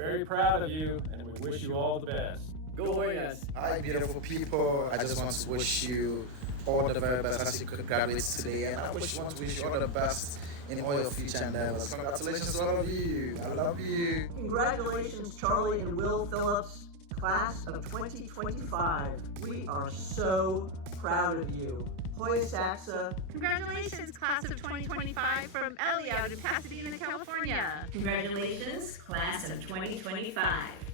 very proud of you, and we wish you all the best. Go Hoyas! Hi, beautiful people. I just want to wish you all the very best as you graduate today, and I want to wish you all the best in all your future endeavors. Congratulations to all of you. I love you. Congratulations, Charlie and Will Phillips, class of 2025. We are so proud of you. Hoya Saxa. Congratulations, class of 2025 from Ellie out in Pasadena, California. Congratulations, class of 2025.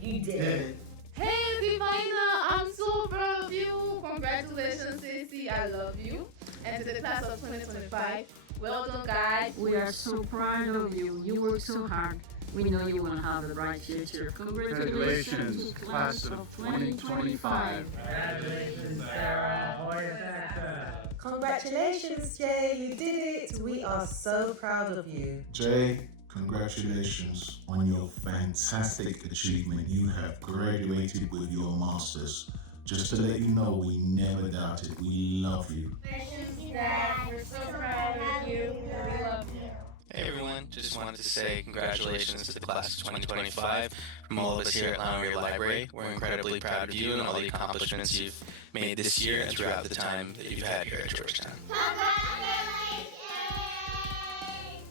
You did it. Hey, Divina, I'm so proud of you. Congratulations, Cece, I love you. And to the class of 2025, well done, guys. We are so proud of you. You worked so hard. We know you will have a bright future. Congratulations, class of 2025. Congratulations, Sarah. Hoya Saxa. Congratulations, Jay. You did it. We are so proud of you. Jay, congratulations on your fantastic achievement. You have graduated with your master's. Just to let you know, we never doubted. We love you. Congratulations, Dad. We're so proud of you. We love you. Hey everyone, just wanted to say congratulations to the class of 2025 from all of us here at Lowry Library. We're incredibly proud of you and all the accomplishments you've made this year and throughout the time that you've had here at Georgetown. Congratulations!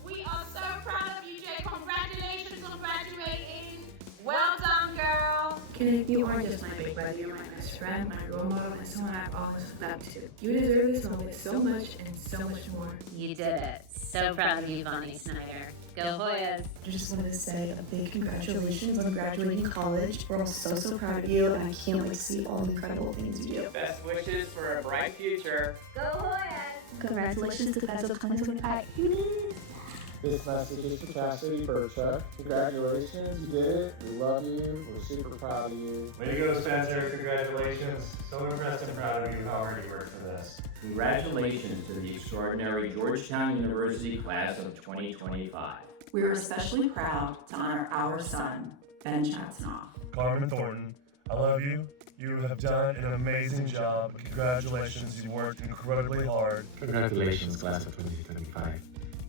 We are so proud of you, Jay. Congratulations on graduating. Well done, girl. Kenneth, you aren't just my big brother, you're my best friend, my role model, and someone I've always looked up to. You deserve this moment so much and so much more. You did it. So proud of you, Bonnie Snyder. Go Hoyas! I just wanted to say a big congratulations on graduating college. We're all so proud of you, and I can't wait to see all the incredible things you do. Best wishes for a bright future. Go Hoyas! Congratulations to the class of 2025. This message is for Cassidy Birchuk. Congratulations, you did it. We love you. We're super proud of you. Way to go, Spencer. Congratulations. So impressed and proud of you how hard you worked for this. Congratulations to the extraordinary Georgetown University class of 2025. We are especially proud to honor our son, Ben Chatsnoff. Carmen Thornton, I love you. You have done an amazing job. Congratulations, you worked incredibly hard. Congratulations, class of 2025.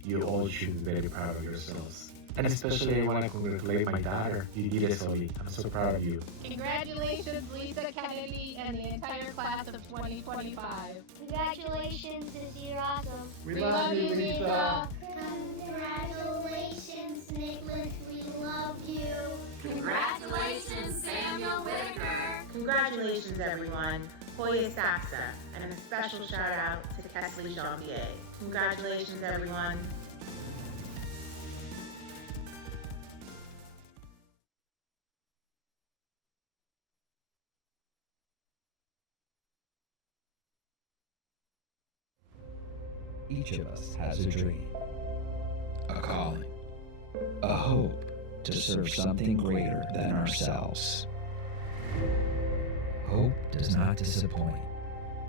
You all should be very proud of yourselves. And especially I want to congratulate my daughter. You did it, Zoe. I'm so proud of you. Congratulations, Lisa Kennedy and the entire class of 2025. Congratulations, you're awesome. We love you, Lisa. Congratulations, Nicholas. We love you. Congratulations, Samuel Whitaker. Congratulations, everyone. Hoya Saxa, and a special shout out to Kesley Janvier. Congratulations, everyone. Each of us has a dream, a calling, a hope to serve something greater than ourselves. Hope does not disappoint.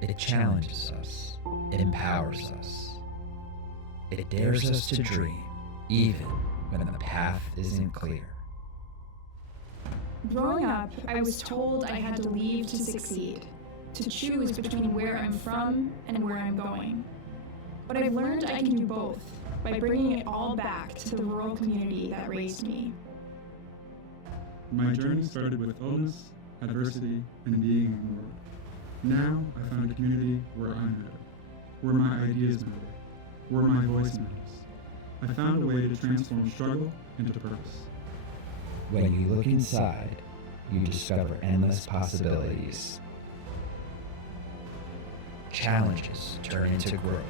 It challenges us. It empowers us. It dares us to dream, even when the path isn't clear. Growing up, I was told I had to leave to succeed, to choose between where I'm from and where I'm going. But I've learned I can do both by bringing it all back to the rural community that raised me. My journey started with illness, adversity, and being ignored. Now I found a community where I'm heard, where my ideas matter, where my voice matters. I found a way to transform struggle into purpose. When you look inside, you discover endless possibilities. Challenges turn into growth.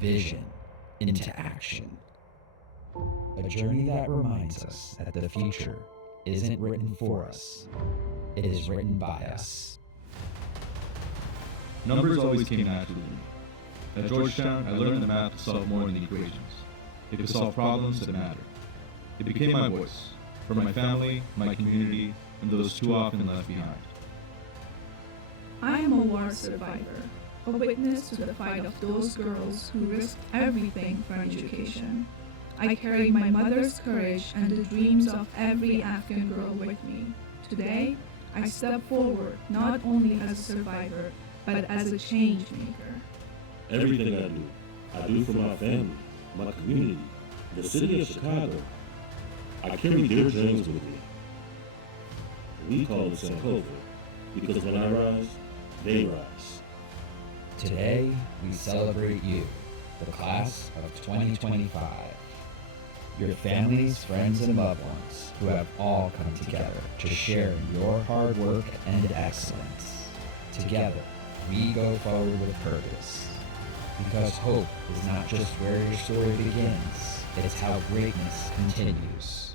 Vision into action. A journey that reminds us that the future isn't written for us, it is written by us. Numbers always came naturally to me. At Georgetown, I learned the math to solve more than the equations. It could solve problems that matter. It became my voice, for my family, my community, and those too often left behind. I am a war survivor, a witness to the fight of those girls who risked everything for education. I carry my mother's courage and the dreams of every Afghan girl with me. Today, I step forward not only as a survivor, but as a change maker. Everything I do for my family, my community, the city of Chicago. I carry their dreams with me. We call it Sankofa because when I rise, they rise. Today, we celebrate you, the class of 2025. Your families, friends, and loved ones who have all come together to share in your hard work and excellence. Together, we go forward with purpose. Because hope is not just where your story begins, it's how greatness continues.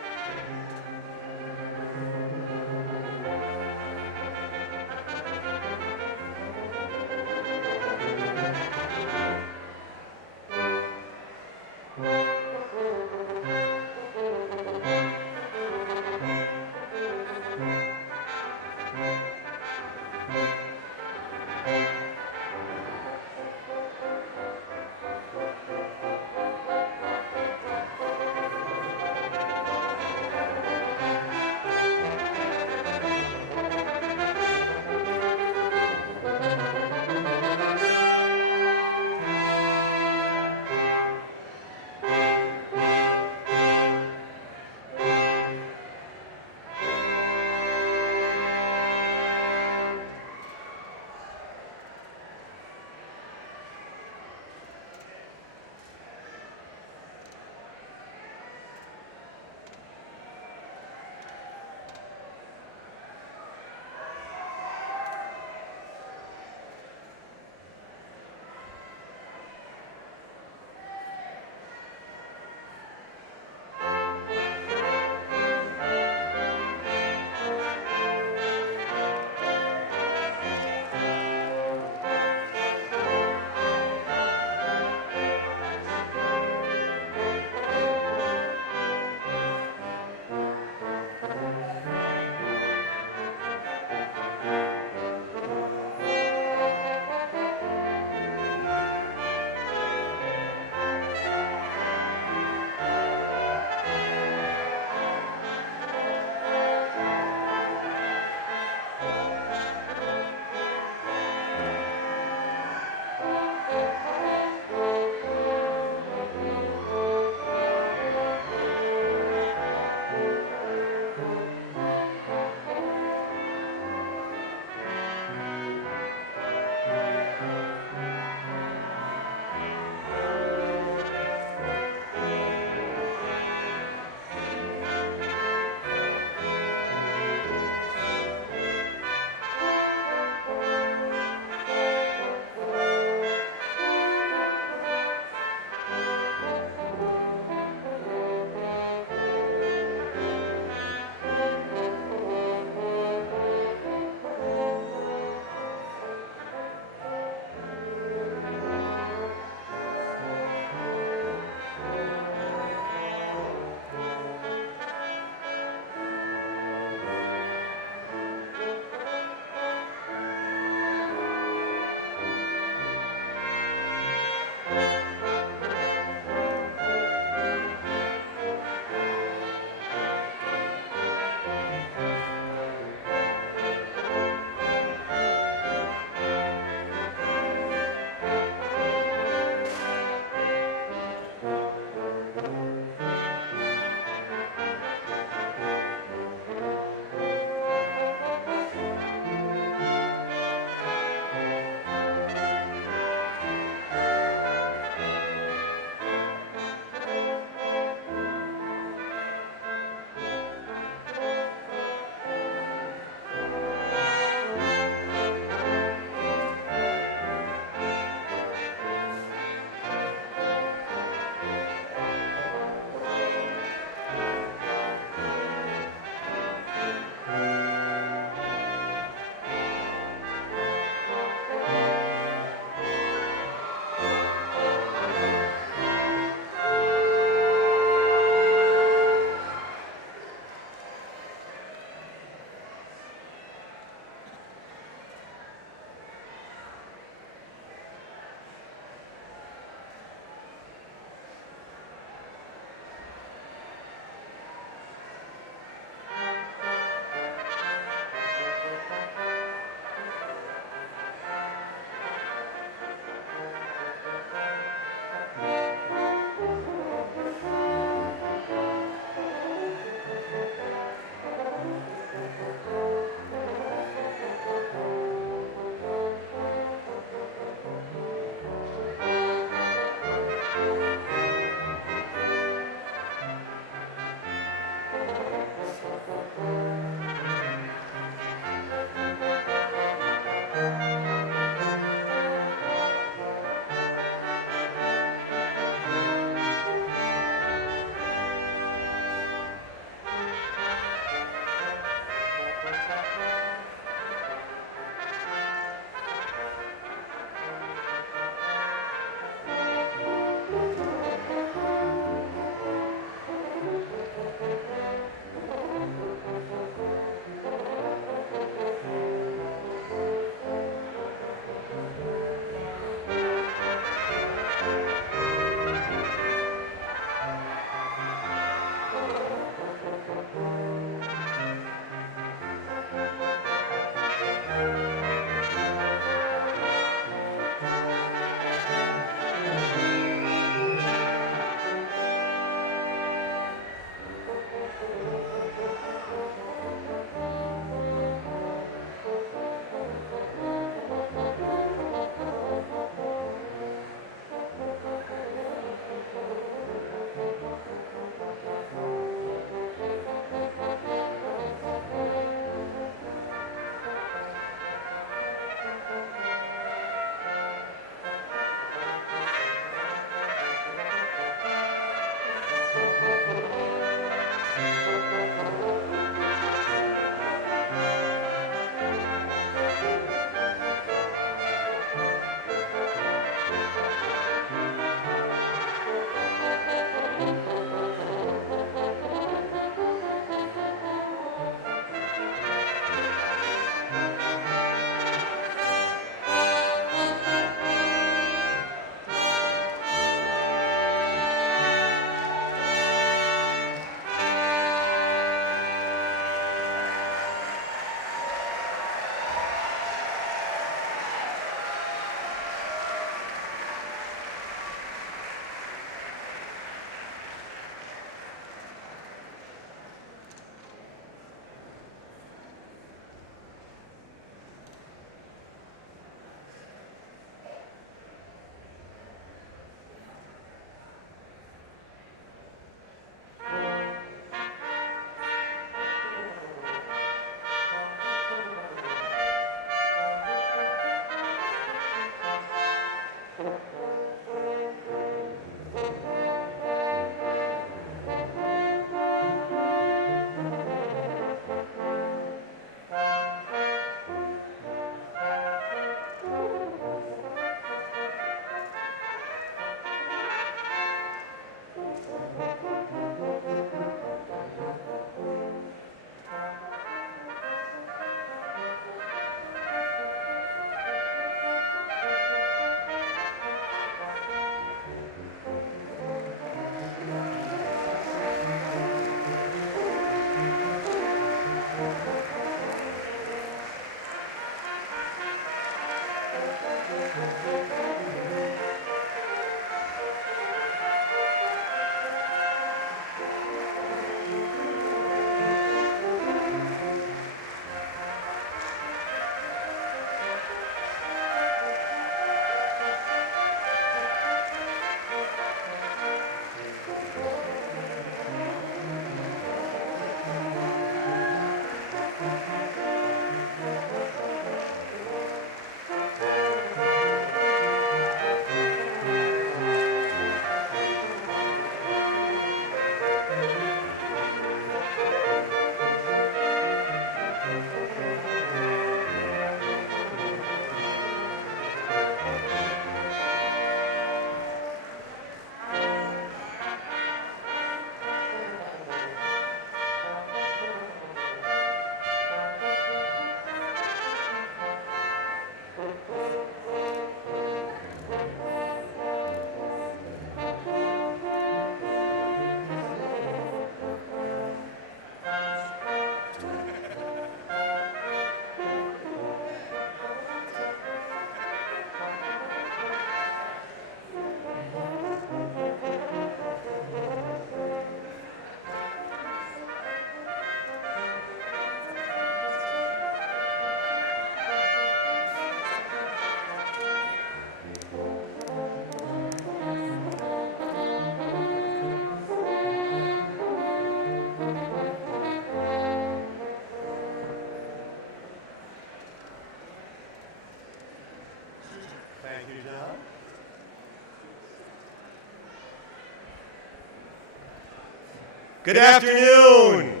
Good afternoon.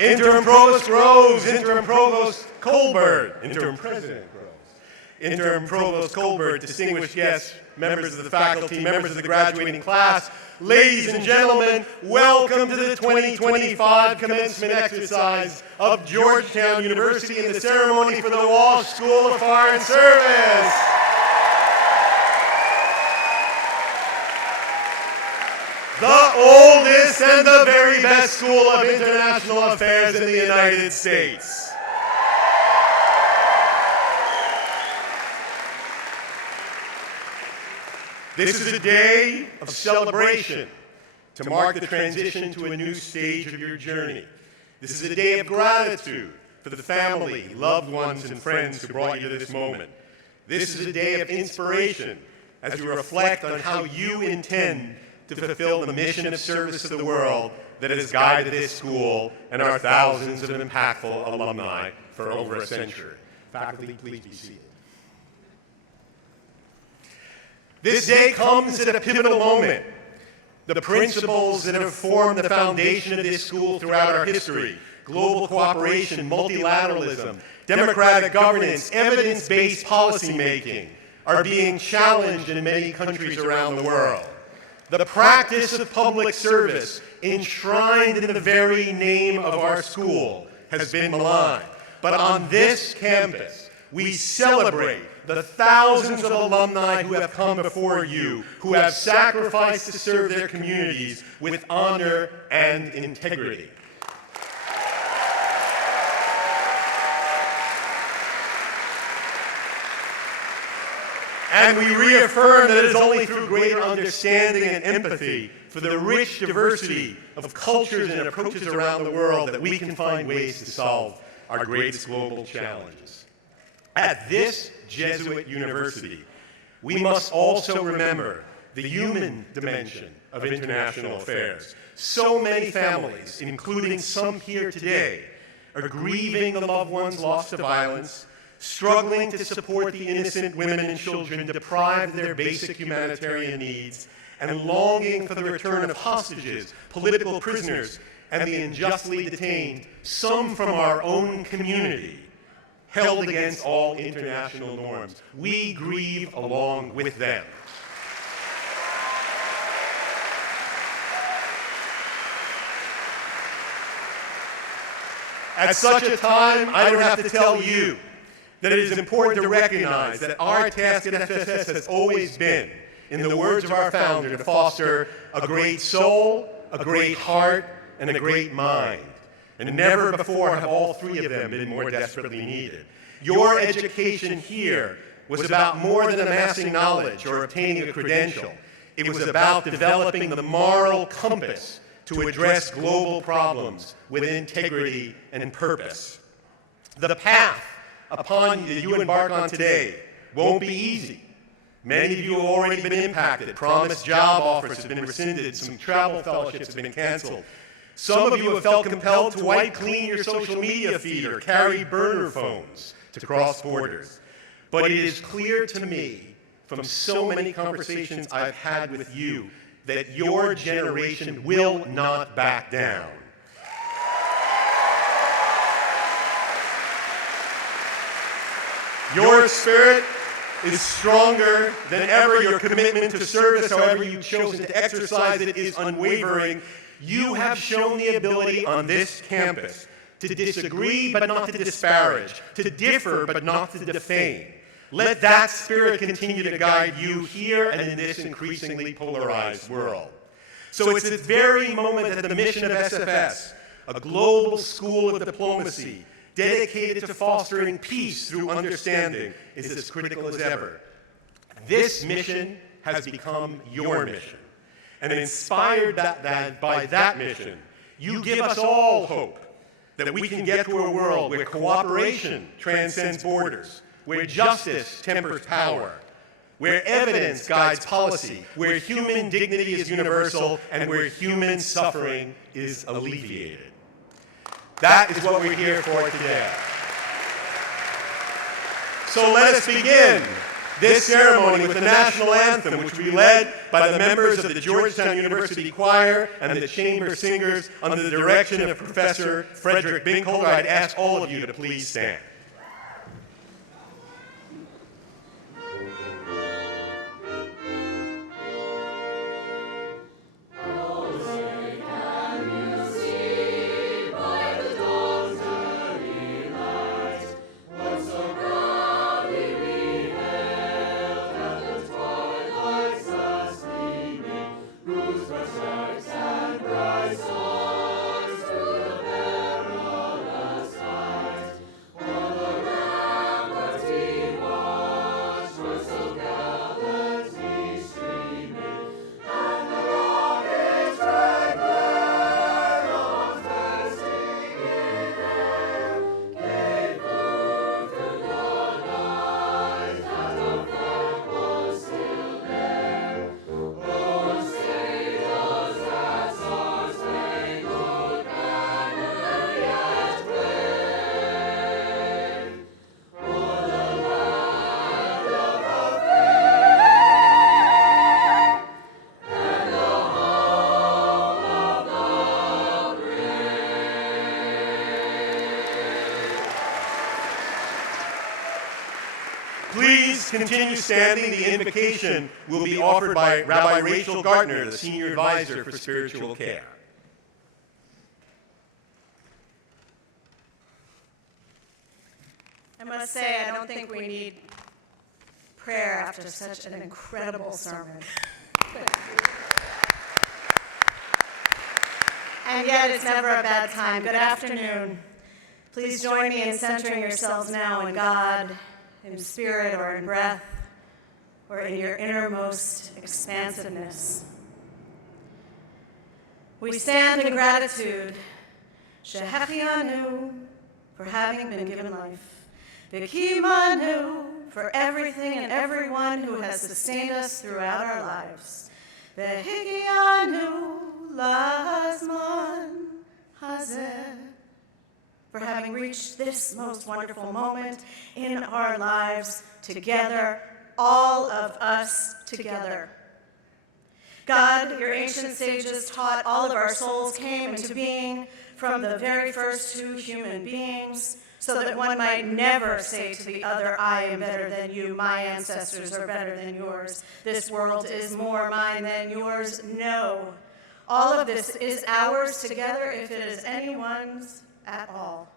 Interim Provost Rose, Interim Provost Colbert, Interim President Rose, Interim Provost Colbert, distinguished guests, members of the faculty, members of the graduating class, ladies and gentlemen, welcome to the 2025 commencement exercise of Georgetown University and the ceremony for the Walsh School of Foreign Service. The oldest and the very best school of international affairs in the United States. This is a day of celebration to mark the transition to a new stage of your journey. This is a day of gratitude for the family, loved ones, and friends who brought you to this moment. This is a day of inspiration as we reflect on how you intend to fulfill the mission of service to the world that has guided this school and our thousands of impactful alumni for over a century. Faculty, please be seated. This day comes at a pivotal moment. The principles that have formed the foundation of this school throughout our history, global cooperation, multilateralism, democratic governance, evidence-based policymaking, are being challenged in many countries around the world. The practice of public service, enshrined in the very name of our school, has been maligned. But on this campus, we celebrate the thousands of alumni who have come before you, who have sacrificed to serve their communities with honor and integrity. And we reaffirm that it is only through greater understanding and empathy for the rich diversity of cultures and approaches around the world that we can find ways to solve our greatest global challenges. At this Jesuit university, we must also remember the human dimension of international affairs. So many families, including some here today, are grieving the loved ones lost to violence, struggling to support the innocent women and children deprived of their basic humanitarian needs, and longing for the return of hostages, political prisoners, and the unjustly detained, some from our own community, held against all international norms. We grieve along with them. At such a time, I don't have to tell you that it is important to recognize that our task at FSS has always been, in the words of our founder, to foster a great soul, a great heart, and a great mind. And never before have all three of them been more desperately needed. Your education here was about more than amassing knowledge or obtaining a credential. It was about developing the moral compass to address global problems with integrity and purpose. The path upon that you embark on today won't be easy. Many of you have already been impacted. Promised job offers have been rescinded. Some travel fellowships have been canceled. Some of you have felt compelled to wipe clean your social media feed or carry burner phones to cross borders. But it is clear to me from so many conversations I've had with you that your generation will not back down. Your spirit is stronger than ever. Your commitment to service, however you've chosen to exercise it, is unwavering. You have shown the ability on this campus to disagree but not to disparage, to differ but not to defame. Let that spirit continue to guide you here and in this increasingly polarized world. So it's this very moment that the mission of SFS, a global school of diplomacy, dedicated to fostering peace through understanding, is as critical as ever. This mission has become your mission. And inspired by that mission, you give us all hope that we can get to a world where cooperation transcends borders, where justice tempers power, where evidence guides policy, where human dignity is universal, and where human suffering is alleviated. That is what we're here for today. So let us begin this ceremony with the national anthem, which will be led by the members of the Georgetown University Choir and the chamber singers under the direction of Professor Frederick Binkholder. I'd ask all of you to please stand. Through the perilous times, Please continue standing. The invocation will be offered by Rabbi Rachel Gardner, the Senior Advisor for Spiritual Care. I must say, I don't think we need prayer after such an incredible sermon. And yet, it's never a bad time. Good afternoon. Please join me in centering yourselves now in God, in spirit or in breath, or in your innermost expansiveness. We stand in gratitude, Shehechianu, for having been given life. V'kimanu, for everything and everyone who has sustained us throughout our lives. V'hikianu lazman hazeh, for having reached this most wonderful moment in our lives together, all of us together. God, your ancient sages taught all of our souls came into being from the very first two human beings, so that one might never say to the other, I am better than you, my ancestors are better than yours, this world is more mine than yours. No. All of this is ours together if it is anyone's at all.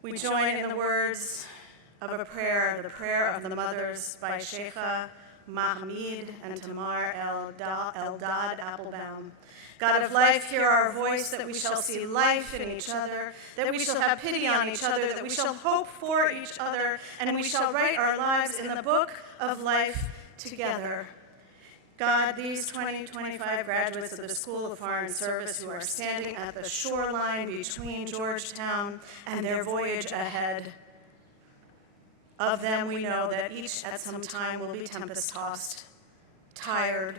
We join in the words of a prayer, the prayer of the mothers by Sheikha Mahmoud and Tamar Eldad Applebaum. God of life, hear our voice, that we shall see life in each other, that we shall have pity on each other, that we shall hope for each other, and we shall write our lives in the book of life together. God, these 2025 graduates of the School of Foreign Service who are standing at the shoreline between Georgetown and their voyage ahead, of them we know that each at some time will be tempest-tossed, tired,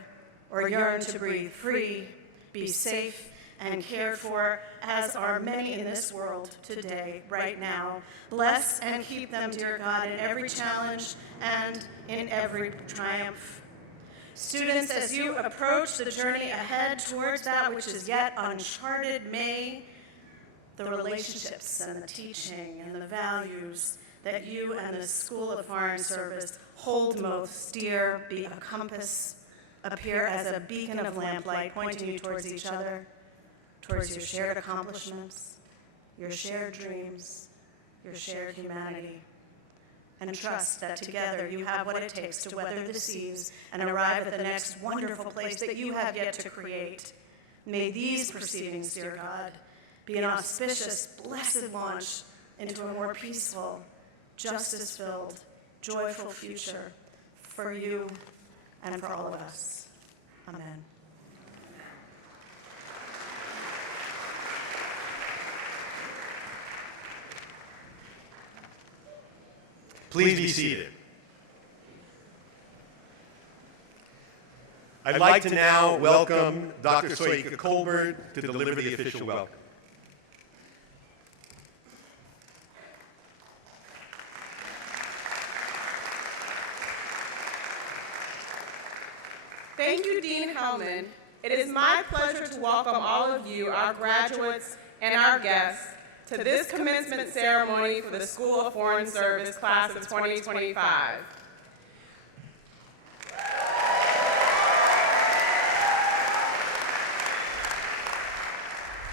or yearn to breathe free, be safe, and cared for, as are many in this world today, right now. Bless and keep them, dear God, in every challenge and in every triumph. Students, as you approach the journey ahead towards that which is yet uncharted, may the relationships and the teaching and the values that you and the School of Foreign Service hold most dear be a compass, appear as a beacon of lamplight pointing you towards each other, towards your shared accomplishments, your shared dreams, your shared humanity. And trust that together you have what it takes to weather the seas and arrive at the next wonderful place that you have yet to create. May these proceedings, dear God, be an auspicious, blessed launch into a more peaceful, justice-filled, joyful future for you and for all of us. Amen. Please be seated. I'd like to now welcome Dr. Soika Colbert to deliver the official welcome. Thank you, Dean Hellman. It is my pleasure to welcome all of you, our graduates and our guests, to this commencement ceremony for the School of Foreign Service class of 2025.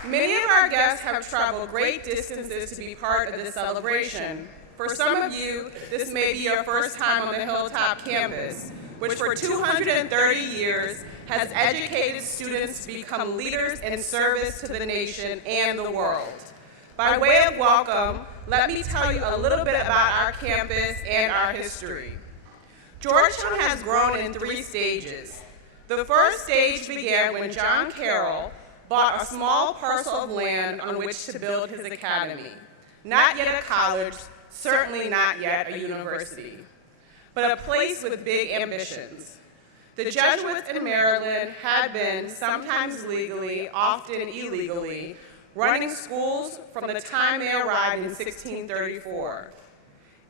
Many of our guests have traveled great distances to be part of this celebration. For some of you, this may be your first time on the Hilltop campus, which for 230 years has educated students to become leaders in service to the nation and the world. By way of welcome, let me tell you a little bit about our campus and our history. Georgetown has grown in 3 stages. The first stage began when John Carroll bought a small parcel of land on which to build his academy. Not yet a college, certainly not yet a university, but a place with big ambitions. The Jesuits in Maryland had been, sometimes legally, often illegally, running schools from the time they arrived in 1634.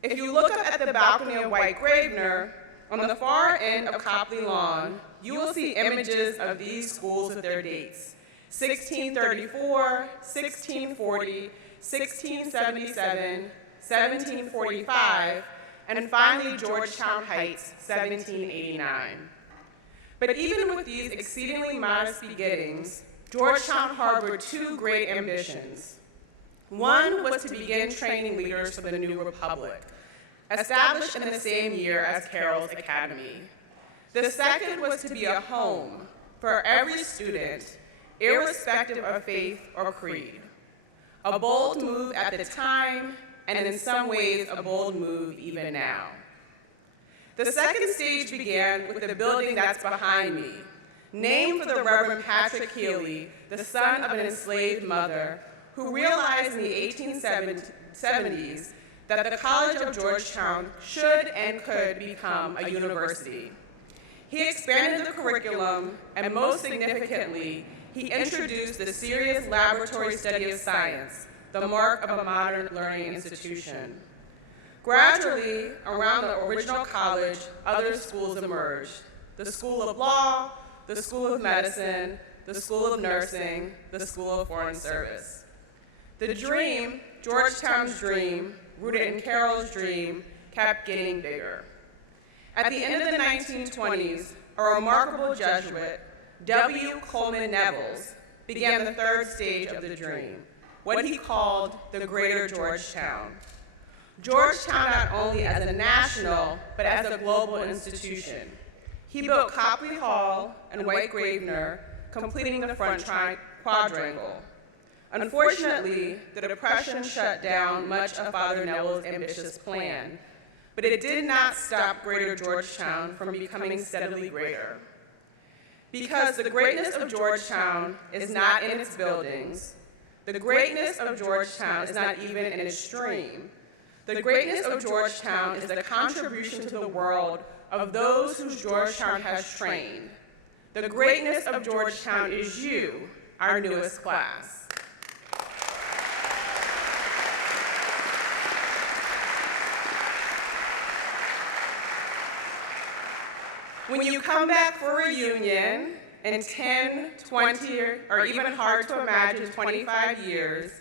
If you look up at the balcony of White Gravener, on the far end of Copley Lawn, you will see images of these schools with their dates: 1634, 1640, 1677, 1745, and finally Georgetown Heights, 1789. But even with these exceedingly modest beginnings, Georgetown harbored two great ambitions. One was to begin training leaders for the new republic, established in the same year as Carroll's Academy. The second was to be a home for every student, irrespective of faith or creed. A bold move at the time, and in some ways a bold move even now. The second stage began with the building that's behind me, named for the Reverend Patrick Healy, the son of an enslaved mother, who realized in the 1870s that the College of Georgetown should and could become a university. He expanded the curriculum, and most significantly, he introduced the serious laboratory study of science, the mark of a modern learning institution. Gradually, around the original college, other schools emerged: the School of Law, the School of Medicine, the School of Nursing, the School of Foreign Service. The dream, Georgetown's dream, rooted in Carroll's dream, kept getting bigger. At the end of the 1920s, a remarkable Jesuit, W. Coleman Nevels, began the third stage of the dream, what he called the Greater Georgetown. Georgetown not only as a national, but as a global institution. He built Copley Hall and White Gravener, completing the front quadrangle. Unfortunately, the Depression shut down much of Father Neville's ambitious plan, but it did not stop Greater Georgetown from becoming steadily greater. Because the greatness of Georgetown is not in its buildings, the greatness of Georgetown is not even in its stream. The greatness of Georgetown is the contribution to the world of those whose Georgetown has trained. The greatness of Georgetown is you, our newest class. When you come back for a reunion in 10, 20, or even hard to imagine 25 years,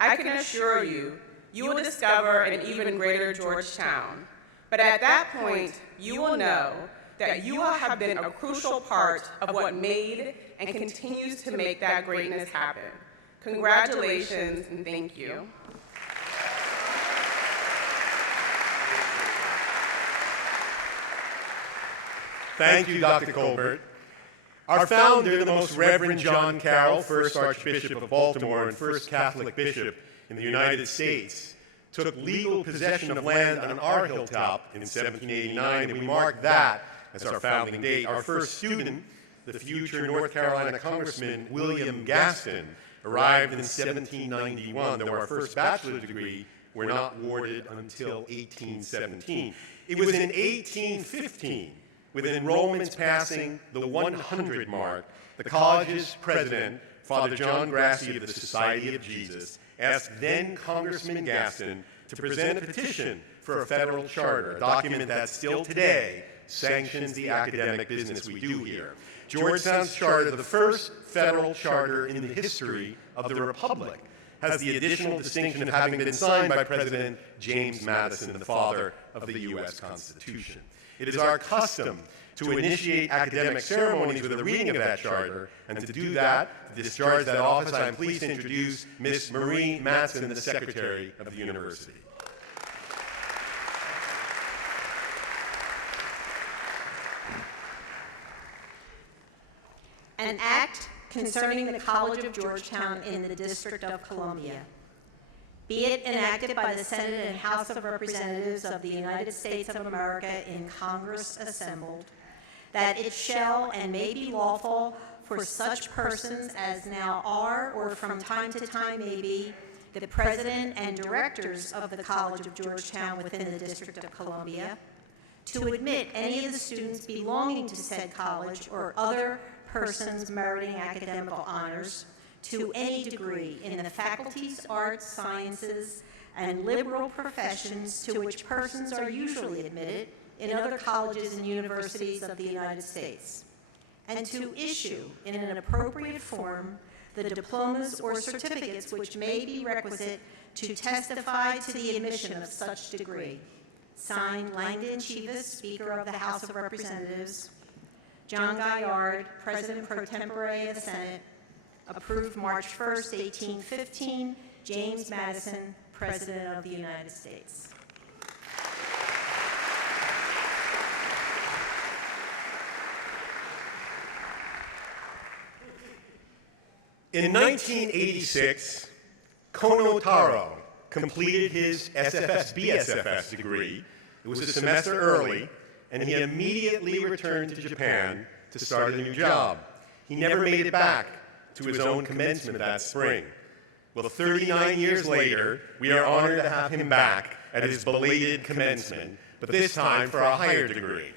I can assure you, you will discover an even greater Georgetown. But at that point, you will know that you will have been a crucial part of what made and continues to make that greatness happen. Congratulations and thank you. Thank you, Dr. Colbert. Our founder, the Most Reverend John Carroll, first Archbishop of Baltimore and first Catholic bishop in the United States, took legal possession of land on our hilltop in 1789, and we mark that as our founding date. Our first student, the future North Carolina Congressman William Gaston, arrived in 1791, though our first bachelor's degree were not awarded until 1817. It was in 1815, with enrollments passing the 100 mark, the college's president, Father John Grassi of the Society of Jesus, asked then Congressman Gaston to present a petition for a federal charter, a document that still today sanctions the academic business we do here. Georgetown's charter, the first federal charter in the history of the Republic, has the additional distinction of having been signed by President James Madison, the father of the U.S. Constitution. It is our custom to initiate academic ceremonies with a reading of that charter, and to do that, to discharge that office, I am pleased to introduce Ms. Marie Matson, the Secretary of the University. An act concerning the College of Georgetown in the District of Columbia. Be it enacted by the Senate and House of Representatives of the United States of America in Congress assembled, that it shall and may be lawful for such persons as now are or from time to time may be the President and Directors of the College of Georgetown within the District of Columbia, to admit any of the students belonging to said college or other persons meriting academic honors to any degree in the faculties, arts, sciences, and liberal professions to which persons are usually admitted in other colleges and universities of the United States, and to issue in an appropriate form the diplomas or certificates which may be requisite to testify to the admission of such degree. Signed, Langdon Chivas, Speaker of the House of Representatives. John Gaillard, President pro tempore of the Senate. Approved March 1st, 1815. James Madison, President of the United States. In 1986, Kono Taro completed his SFS/BSFS degree. It was a semester early, and he immediately returned to Japan to start a new job. He never made it back to his own commencement that spring. Well, 39 years later, we are honored to have him back at his belated commencement, but this time for a higher degree.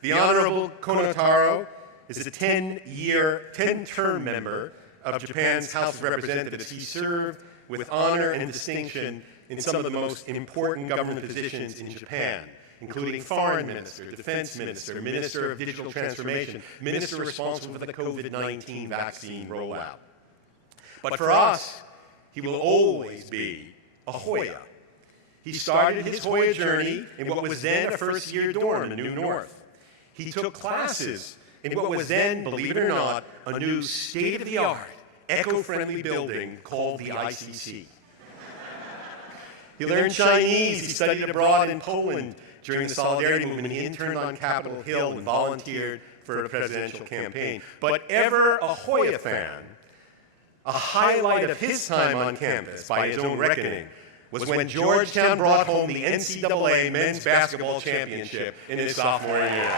The Honorable Kono Taro is a 10-term member of Japan's House of Representatives. He served with honor and distinction in some of the most important government positions in Japan, including Foreign Minister, Defense Minister, Minister of Digital Transformation, Minister responsible for the COVID-19 vaccine rollout. But for us, he will always be a Hoya. He started his Hoya journey in what was then a first-year dorm in the New North. He took classes in what was then, believe it or not, a new state-of-the-art, eco-friendly building called the ICC. He learned Chinese. He studied abroad in Poland during the Solidarity Movement. He interned on Capitol Hill and volunteered for a presidential campaign. But ever a Hoya fan, a highlight of his time on campus, by his own reckoning, was when Georgetown brought home the NCAA men's basketball championship in his sophomore year.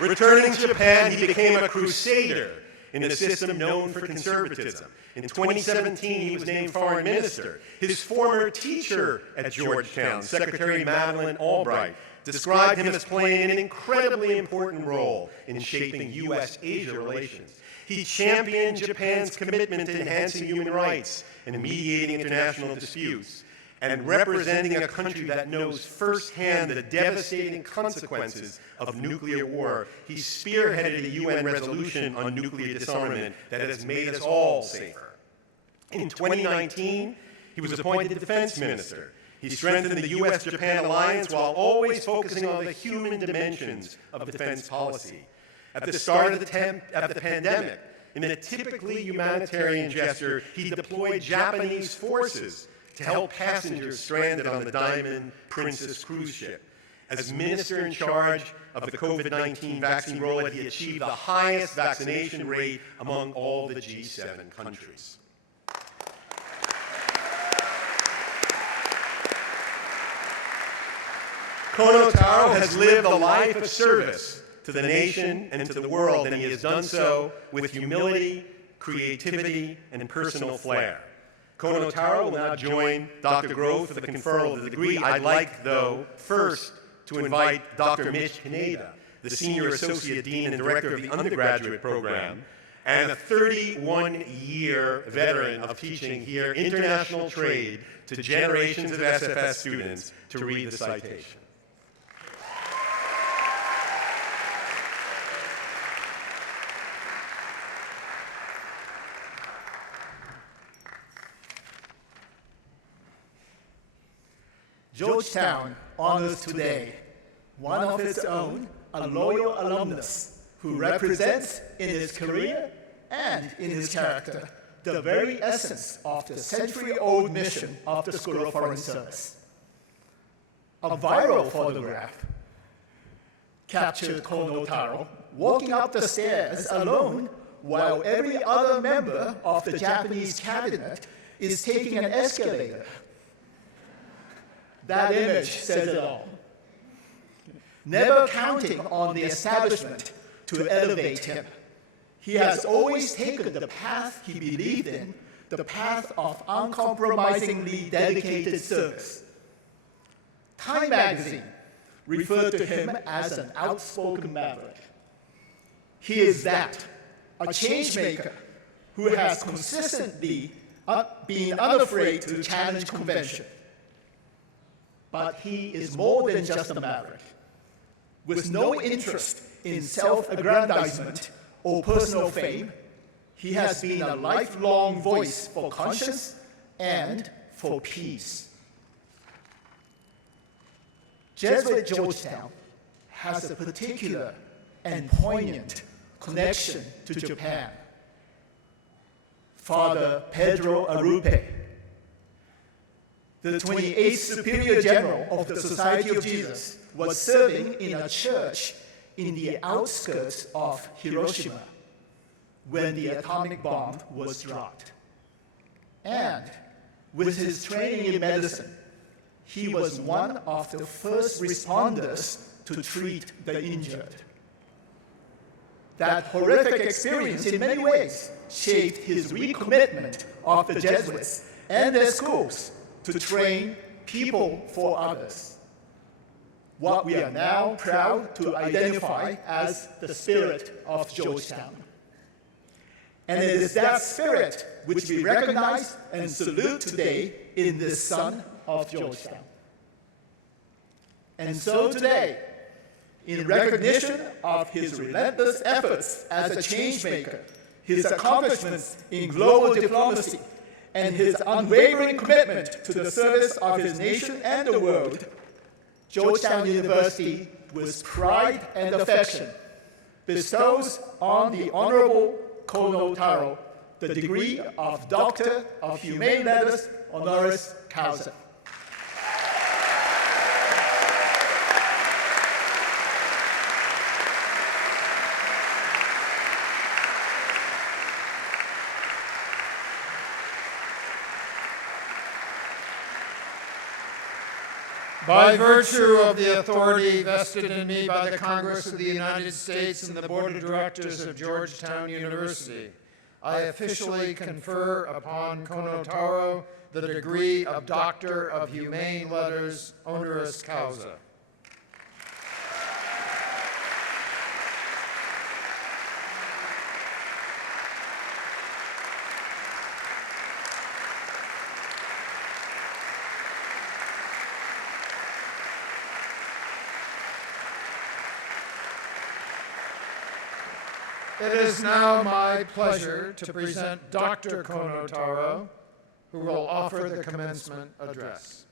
Returning to Japan, he became a crusader in a system known for conservatism. In 2017, he was named foreign minister. His former teacher at Georgetown, Secretary Madeleine Albright, described him as playing an incredibly important role in shaping U.S.-Asia relations. He championed Japan's commitment to enhancing human rights and mediating international disputes, and representing a country that knows firsthand the devastating consequences of nuclear war. He spearheaded a UN resolution on nuclear disarmament that has made us all safer. In 2019, he was appointed defense minister. He strengthened the U.S.-Japan alliance while always focusing on the human dimensions of defense policy. At the start of the pandemic, in a typically humanitarian gesture, he deployed Japanese forces to help passengers stranded on the Diamond Princess cruise ship. As minister in charge of the COVID-19 vaccine rollout, he achieved the highest vaccination rate among all the G7 countries. Kono Taro has lived a life of service to the nation and to the world, and he has done so with humility, creativity, and personal flair. Kono Taro will now join Dr. Grove for the conferral of the degree. I'd like, though, first to invite Dr. Mitch Pineda, the Senior Associate Dean and Director of the Undergraduate Program, and a 31-year veteran of teaching here international trade to generations of SFS students, to read the citation. Georgetown honors today one of its own, a loyal alumnus who represents in his career and in his character the very essence of the century-old mission of the School of Foreign Service. A viral photograph captured Kono Taro walking up the stairs alone while every other member of the Japanese cabinet is taking an escalator. That image says it all. Never counting on the establishment to elevate him, he has always taken the path he believed in, the path of uncompromisingly dedicated service. Time magazine referred to him as an outspoken maverick. He is that, a change maker who has consistently been unafraid to challenge convention. But he is more than just a maverick. With no interest in self-aggrandizement or personal fame, he has been a lifelong voice for conscience and for peace. Jesuit Georgetown has a particular and poignant connection to Japan. Father Pedro Arupe, the 28th Superior General of the Society of Jesus, was serving in a church in the outskirts of Hiroshima when the atomic bomb was dropped. And with his training in medicine, he was one of the first responders to treat the injured. That horrific experience in many ways shaped his recommitment of the Jesuits and their schools to train people for others. What we are now proud to identify as the spirit of Georgetown. And it is that spirit which we recognize and salute today in this son of Georgetown. And so today, in recognition of his relentless efforts as a change maker, his accomplishments in global diplomacy, and his unwavering commitment to the service of his nation and the world, Georgetown University, with pride and affection, bestows on the Honorable Kono Taro the degree of Doctor of Humane Letters honoris causa. By virtue of the authority vested in me by the Congress of the United States and the Board of Directors of Georgetown University, I officially confer upon Kono Taro the degree of Doctor of Humane Letters honoris causa. It is now my pleasure to present Dr. Kono Taro, who will offer the commencement address.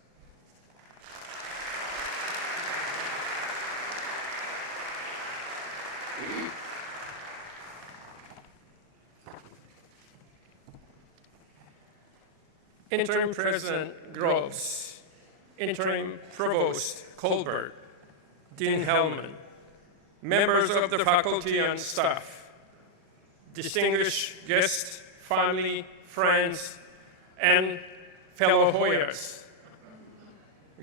Interim President Groves, Interim Provost Colbert, Dean Hellman, members of the faculty and staff, distinguished guests, family, friends, and fellow Hoyers.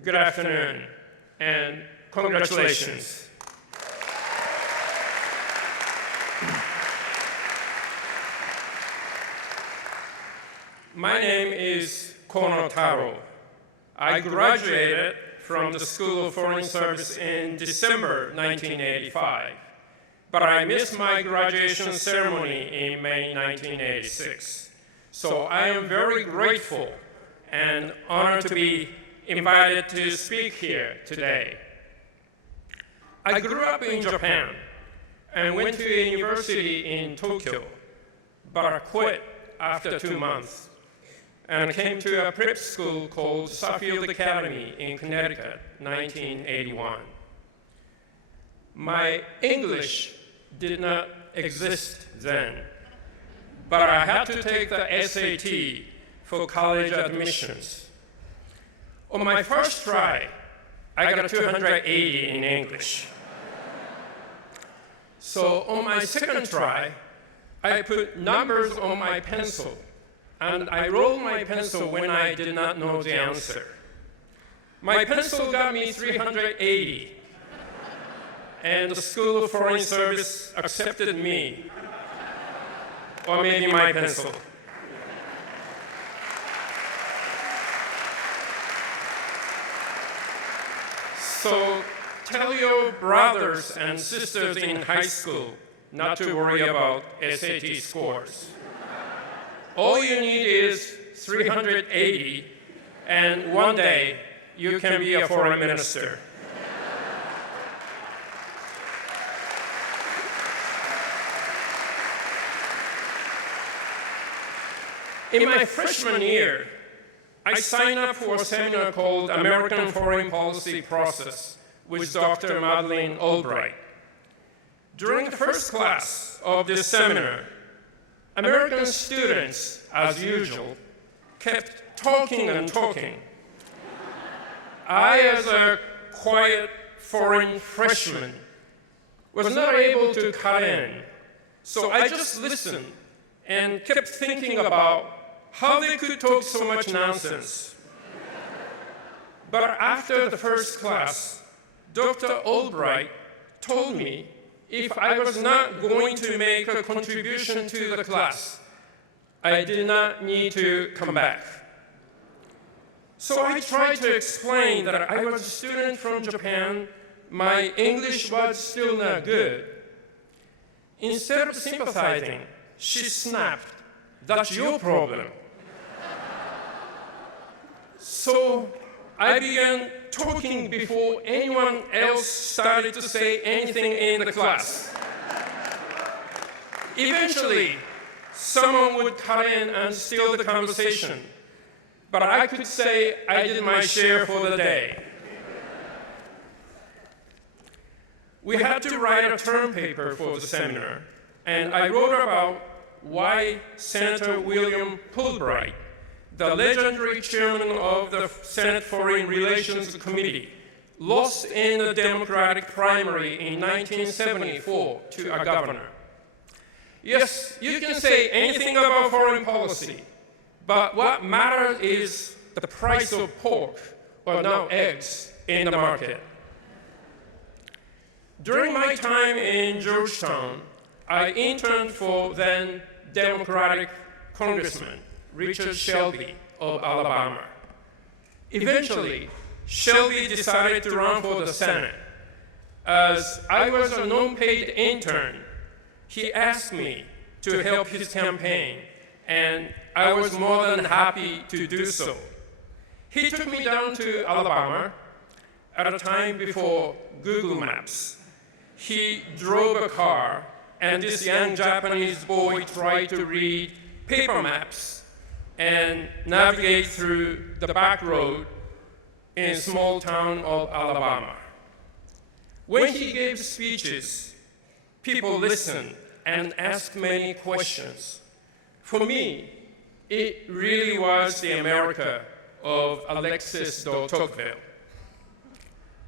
Good afternoon, and congratulations. My name is Kono Taro. I graduated from the School of Foreign Service in December 1985. But I missed my graduation ceremony in May 1986. So I am very grateful and honored to be invited to speak here today. I grew up in Japan and went to a university in Tokyo, but I quit after 2 months and came to a prep school called Suffield Academy in Connecticut, 1981. My English did not exist then, but I had to take the SAT for college admissions. On my first try, I got a 280 in English. So on my second try, I put numbers on my pencil, and I rolled my pencil when I did not know the answer. My pencil got me 380. And the School of Foreign Service accepted me, or maybe my pencil. So tell your brothers and sisters in high school not to worry about SAT scores. All you need is 380, and one day you can be a foreign minister. In my freshman year, I signed up for a seminar called American Foreign Policy Process with Dr. Madeleine Albright. During the first class of this seminar, American students, as usual, kept talking and talking. I, as a quiet foreign freshman, was not able to cut in, so I just listened and kept thinking about how they could talk so much nonsense. But after the first class, Dr. Albright told me if I was not going to make a contribution to the class, I did not need to come back. So I tried to explain that I was a student from Japan, my English was still not good. Instead of sympathizing, she snapped, "That's your problem." So I began talking before anyone else started to say anything in the class. Eventually, someone would cut in and steal the conversation, but I could say I did my share for the day. We had to write a term paper for the seminar, and I wrote about why Senator William Fulbright, the legendary chairman of the Senate Foreign Relations Committee, lost in the Democratic primary in 1974 to a governor. Yes, you can say anything about foreign policy, but what matters is the price of pork, or now eggs, in the market. During my time in Georgetown, I interned for then Democratic Congressman Richard Shelby of Alabama. Eventually, Shelby decided to run for the Senate. As I was a non-paid intern, he asked me to help his campaign, and I was more than happy to do so. He took me down to Alabama at a time before Google Maps. He drove a car, and this young Japanese boy tried to read paper maps and navigate through the back road in a small town of Alabama. When he gave speeches, people listened and asked many questions. For me, it really was the America of Alexis de Tocqueville.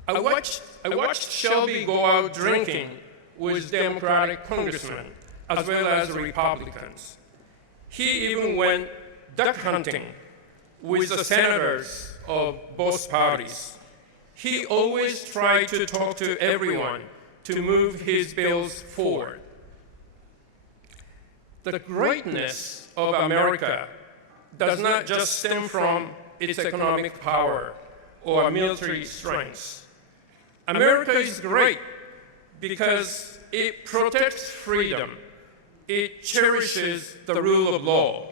I watched Shelby go out drinking with Democratic congressmen as well as Republicans. He even went duck hunting with the senators of both parties. He always tried to talk to everyone to move his bills forward. The greatness of America does not just stem from its economic power or military strengths. America is great because it protects freedom, it cherishes the rule of law,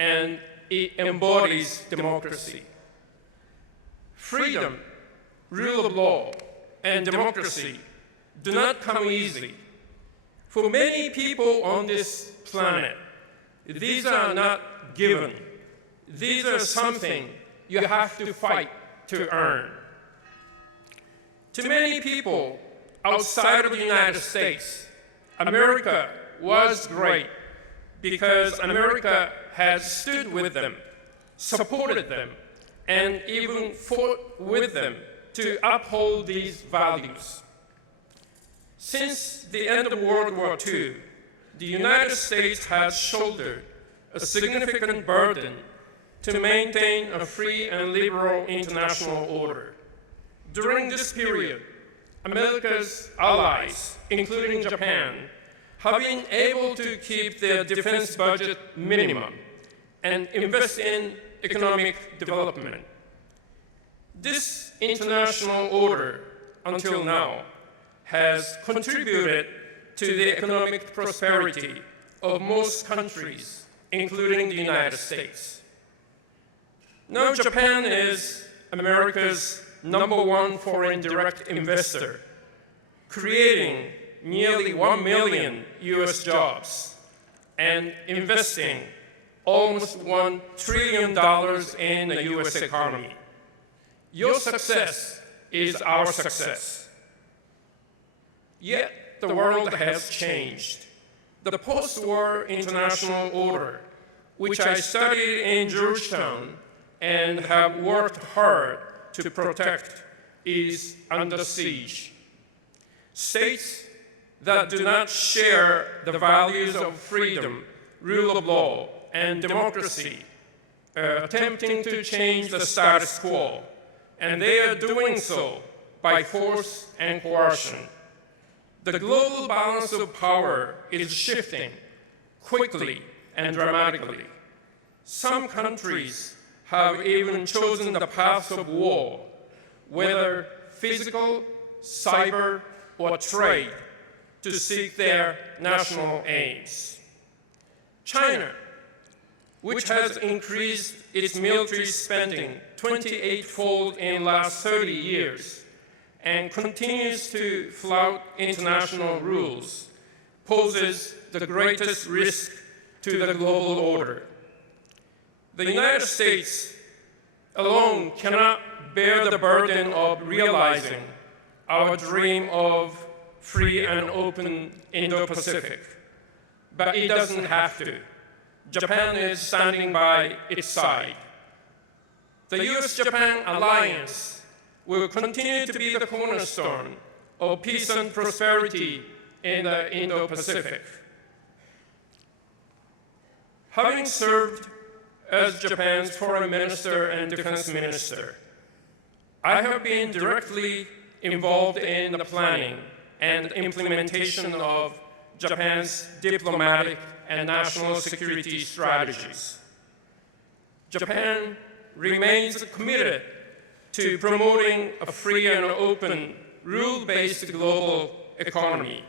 and it embodies democracy. Freedom, rule of law, and democracy do not come easily. For many people on this planet, these are not given. These are something you have to fight to earn. To many people outside of the United States, America was great because America has stood with them, supported them, and even fought with them to uphold these values. Since the end of World War II, the United States has shouldered a significant burden to maintain a free and liberal international order. During this period, America's allies, including Japan, have been able to keep their defense budget minimum and invest in economic development. This international order, until now, has contributed to the economic prosperity of most countries, including the United States. Now Japan is America's #1 foreign direct investor, creating nearly 1 million US jobs and investing almost $1 trillion in the US economy. Your success is our success. Yet the world has changed. The post-war international order, which I studied in Georgetown and have worked hard to protect, is under siege. States that do not share the values of freedom, rule of law, and democracy are attempting to change the status quo, and they are doing so by force and coercion. The global balance of power is shifting quickly and dramatically. Some countries have even chosen the path of war, whether physical, cyber, or trade, to seek their national aims. China, which has increased its military spending 28-fold in the last 30 years and continues to flout international rules, poses the greatest risk to the global order. The United States alone cannot bear the burden of realizing our dream of free and open Indo-Pacific, but it doesn't have to. Japan is standing by its side. The US-Japan alliance will continue to be the cornerstone of peace and prosperity in the Indo-Pacific. Having served as Japan's foreign minister and defense minister, I have been directly involved in the planning and implementation of Japan's diplomatic and national security strategies. Japan remains committed to promoting a free and open, rule-based global economy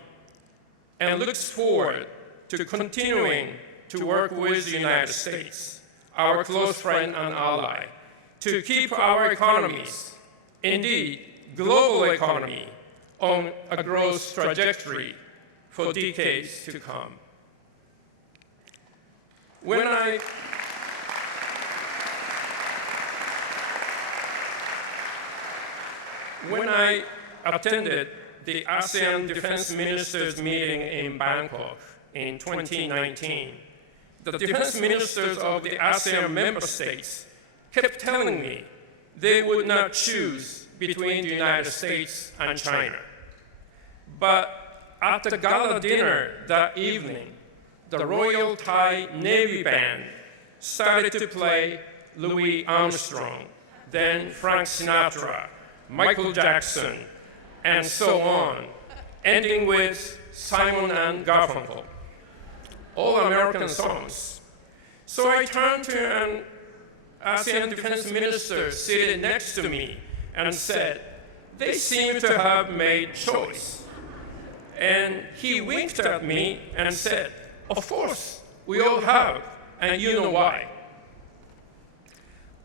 and looks forward to continuing to work with the United States, our close friend and ally, to keep our economies, indeed global economy, on a growth trajectory for decades to come. When I attended the ASEAN Defense Ministers meeting in Bangkok in 2019, the defense ministers of the ASEAN member states kept telling me they would not choose between the United States and China. But at the gala dinner that evening, the Royal Thai Navy Band started to play Louis Armstrong, then Frank Sinatra, Michael Jackson, and so on, ending with Simon and Garfunkel, all American songs. So I turned to an ASEAN defense minister seated next to me and said, "They seem to have made choice." And he winked at me and said, "Of course, we all have, and you know why."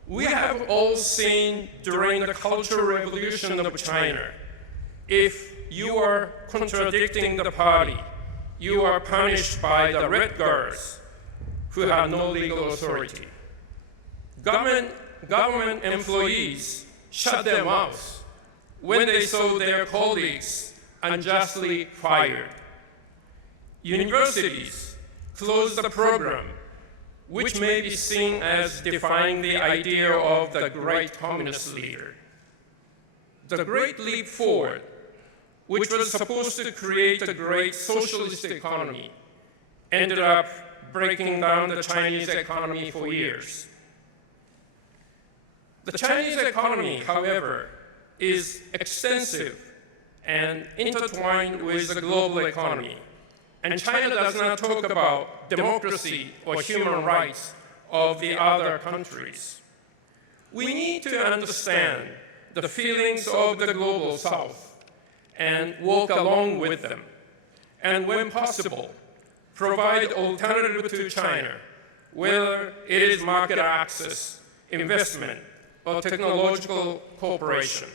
We have all seen during the Cultural Revolution of China, if you are contradicting the party, you are punished by the Red Guards, who have no legal authority. Government employees shut their mouths when they saw their colleagues unjustly fired. Universities closed the program, which may be seen as defying the idea of the great communist leader. The Great Leap Forward, which was supposed to create a great socialist economy, ended up breaking down the Chinese economy for years. The Chinese economy, however, is extensive and intertwined with the global economy. And China does not talk about democracy or human rights of the other countries. We need to understand the feelings of the global South and walk along with them. And when possible, provide alternative to China, whether it is market access, investment, or technological cooperation.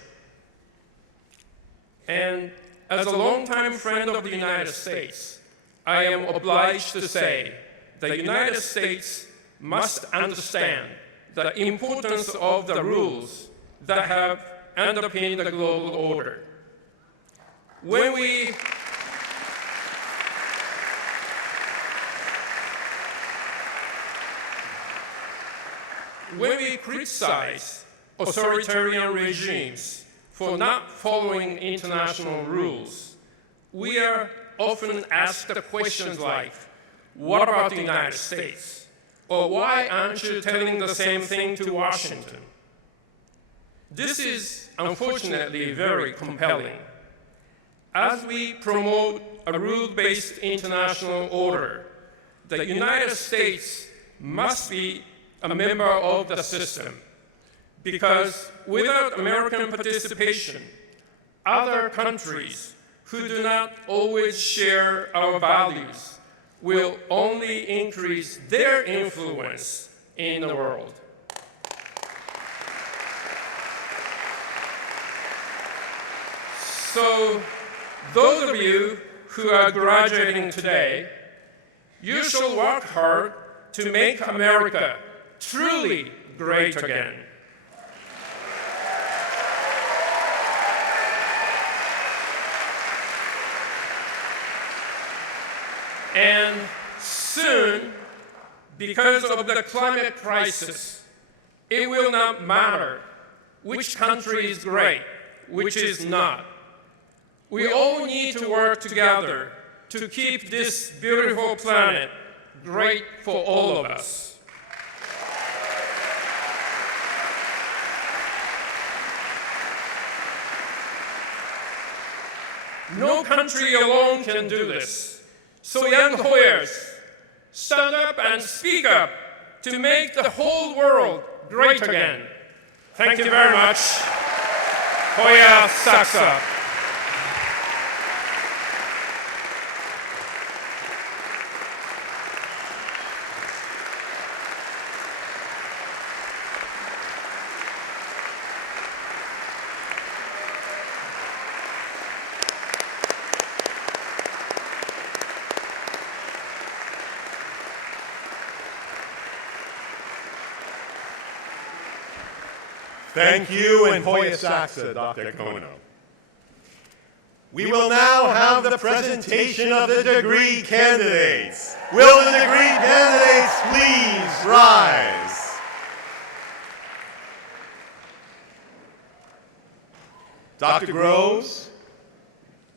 And as a longtime friend of the United States, I am obliged to say the United States must understand the importance of the rules that have underpinned the global order. When we criticize authoritarian regimes for not following international rules, we are often asked questions like, what about the United States? Or why aren't you telling the same thing to Washington? This is unfortunately very compelling. As we promote a rule-based international order, the United States must be a member of the system, because without American participation, other countries who do not always share our values will only increase their influence in the world. So, those of you who are graduating today, you shall work hard to make America truly great again. And soon, because of the climate crisis, it will not matter which country is great, which is not. We all need to work together to keep this beautiful planet great for all of us. No country alone can do this. So young Hoyers, stand up and speak up to make the whole world great again. Thank you very much. Hoya Saksa. Thank you, and Hoya Saksa, Dr. Kono. We will now have the presentation of the degree candidates. Will the degree candidates please rise? Dr. Groves,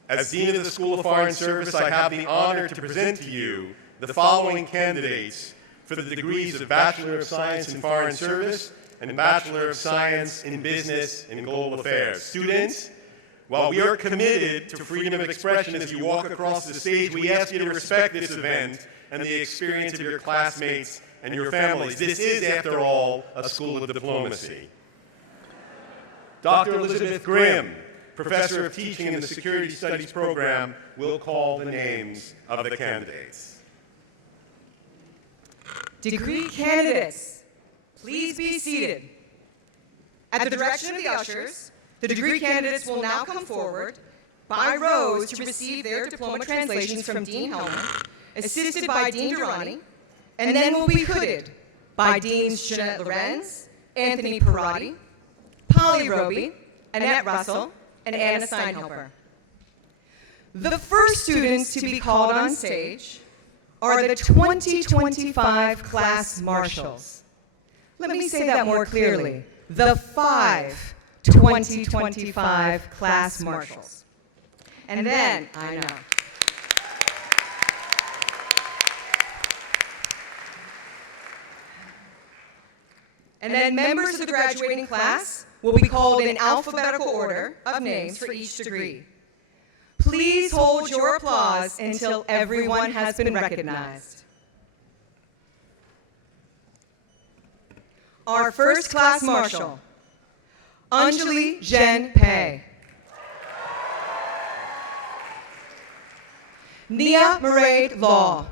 as Dean of the School of Foreign Service, I have the honor to present to you the following candidates for the degrees of Bachelor of Science in Foreign Service and Bachelor of Science in Business and Global Affairs. Students, while we are committed to freedom of expression as you walk across the stage, we ask you to respect this event and the experience of your classmates and your families. This is, after all, a school of diplomacy. Dr. Elizabeth Grimm, Professor of Teaching in the Security Studies program, will call the names of the candidates. Degree candidates, please be seated. At the direction of the ushers, the degree candidates will now come forward by rows to receive their diploma translations from Dean Hellman, assisted by Dean Durrani, and then will be hooded by Deans Jeanette Lorenz, Anthony Perotti, Polly Roby, Annette Russell, and Anna Steinhelper. The first students to be called on stage are the 2025 class marshals. Let me say that more clearly. The 5 2025 class marshals. And then, I know. And then members of the graduating class will be called in alphabetical order of names for each degree. Please hold your applause until everyone has been recognized. Our first class marshal, Anjali Jen Pei. Nia Maraid Law.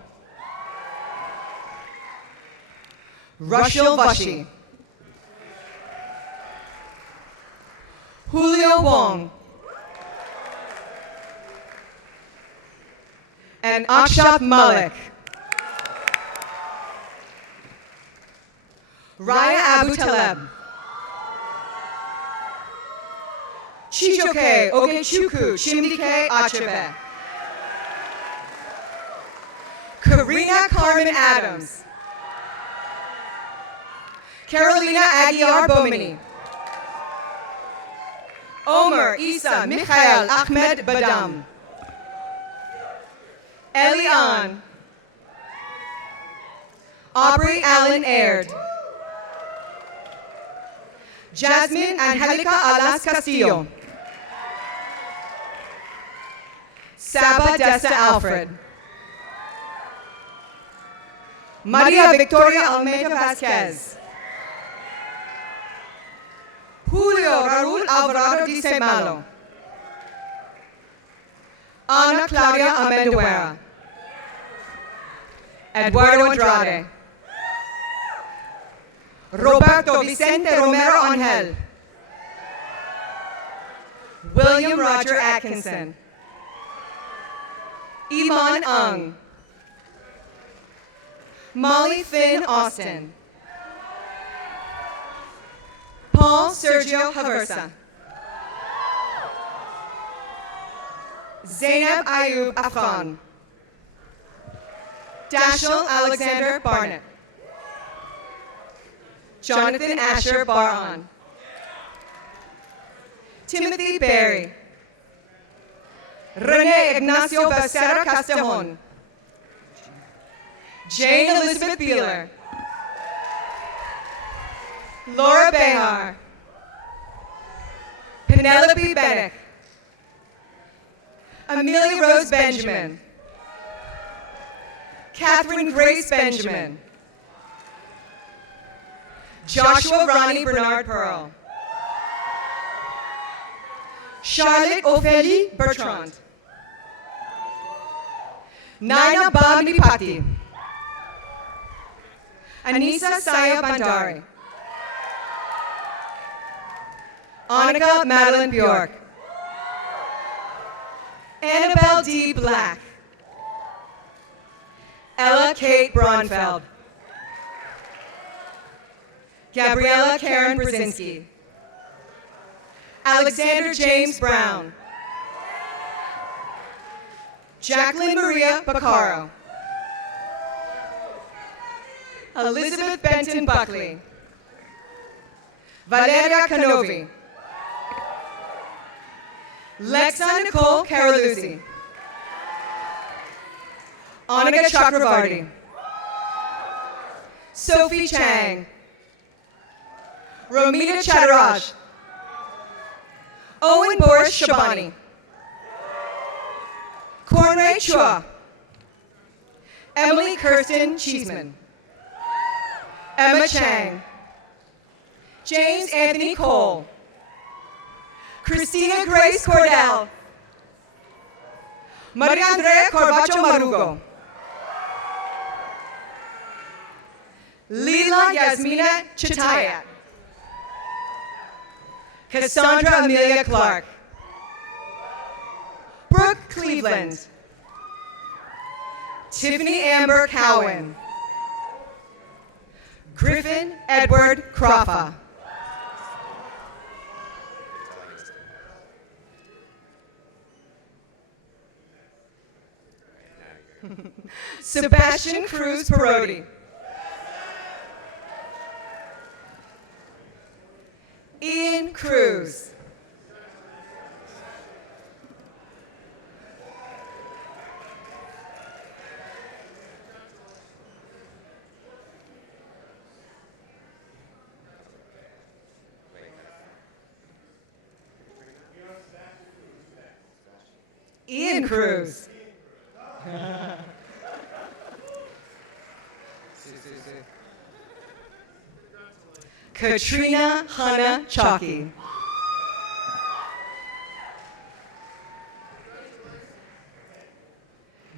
Rushil Vashi. Julio Wong. And Akshat Malik. Raya Abu Taleb. Chijoke Ogechuku Chimdike Achebe. Karina Carmen Adams. Carolina Aguiar Bomani. Omer Isa Mikhail Ahmed Badam. Elian. Aubrey Allen Aird. Jasmine Angelica Alas Castillo. Saba Desta Alfred. Maria Victoria Almeida Vasquez. Julio Raúl Alvarado Di Semalo. Ana Claudia Amenduera. Eduardo Andrade. Roberto Vicente Romero Angel. William Roger Atkinson. Iman Ung. Molly Finn Austin. Paul Sergio Haversa. Zainab Ayub Afghan. Dashel Alexander Barnett. Jonathan Asher Baran. Timothy Berry. Rene Ignacio Becerra Castellon. Jane Elizabeth Beeler. Laura Behar. Penelope Bennett. Amelia Rose Benjamin. Catherine Grace Benjamin. Joshua Ronnie Bernard Pearl. Charlotte Ophélie Bertrand. Naina Bamdi Pati. Anissa Saya Bandari. Annika Madeline Bjork. Annabelle D. Black. Ella Kate Braunfeld. Gabriella Karen Brzezinski. Alexander James Brown. Jacqueline Maria Baccaro. Elizabeth Benton Buckley. Valeria Canovi. Lexa Nicole Caroluzzi. Annika Chakravarti. Sophie Chang. Romita Chattaraj. Owen Boris Shabani. Cornray Chua. Emily Kirsten Cheeseman. Emma Chang. James Anthony Cole. Christina Grace Cordell. Maria Andrea Corvacho Marugo. Lila Yasmina Chitayat. Cassandra Amelia Clark. Brooke Cleveland. Tiffany Amber Cowan. Griffin Edward Crawfa. Sebastian Cruz Parodi. Ian Cruz. Ian Cruz. Katrina Hannah Chalky.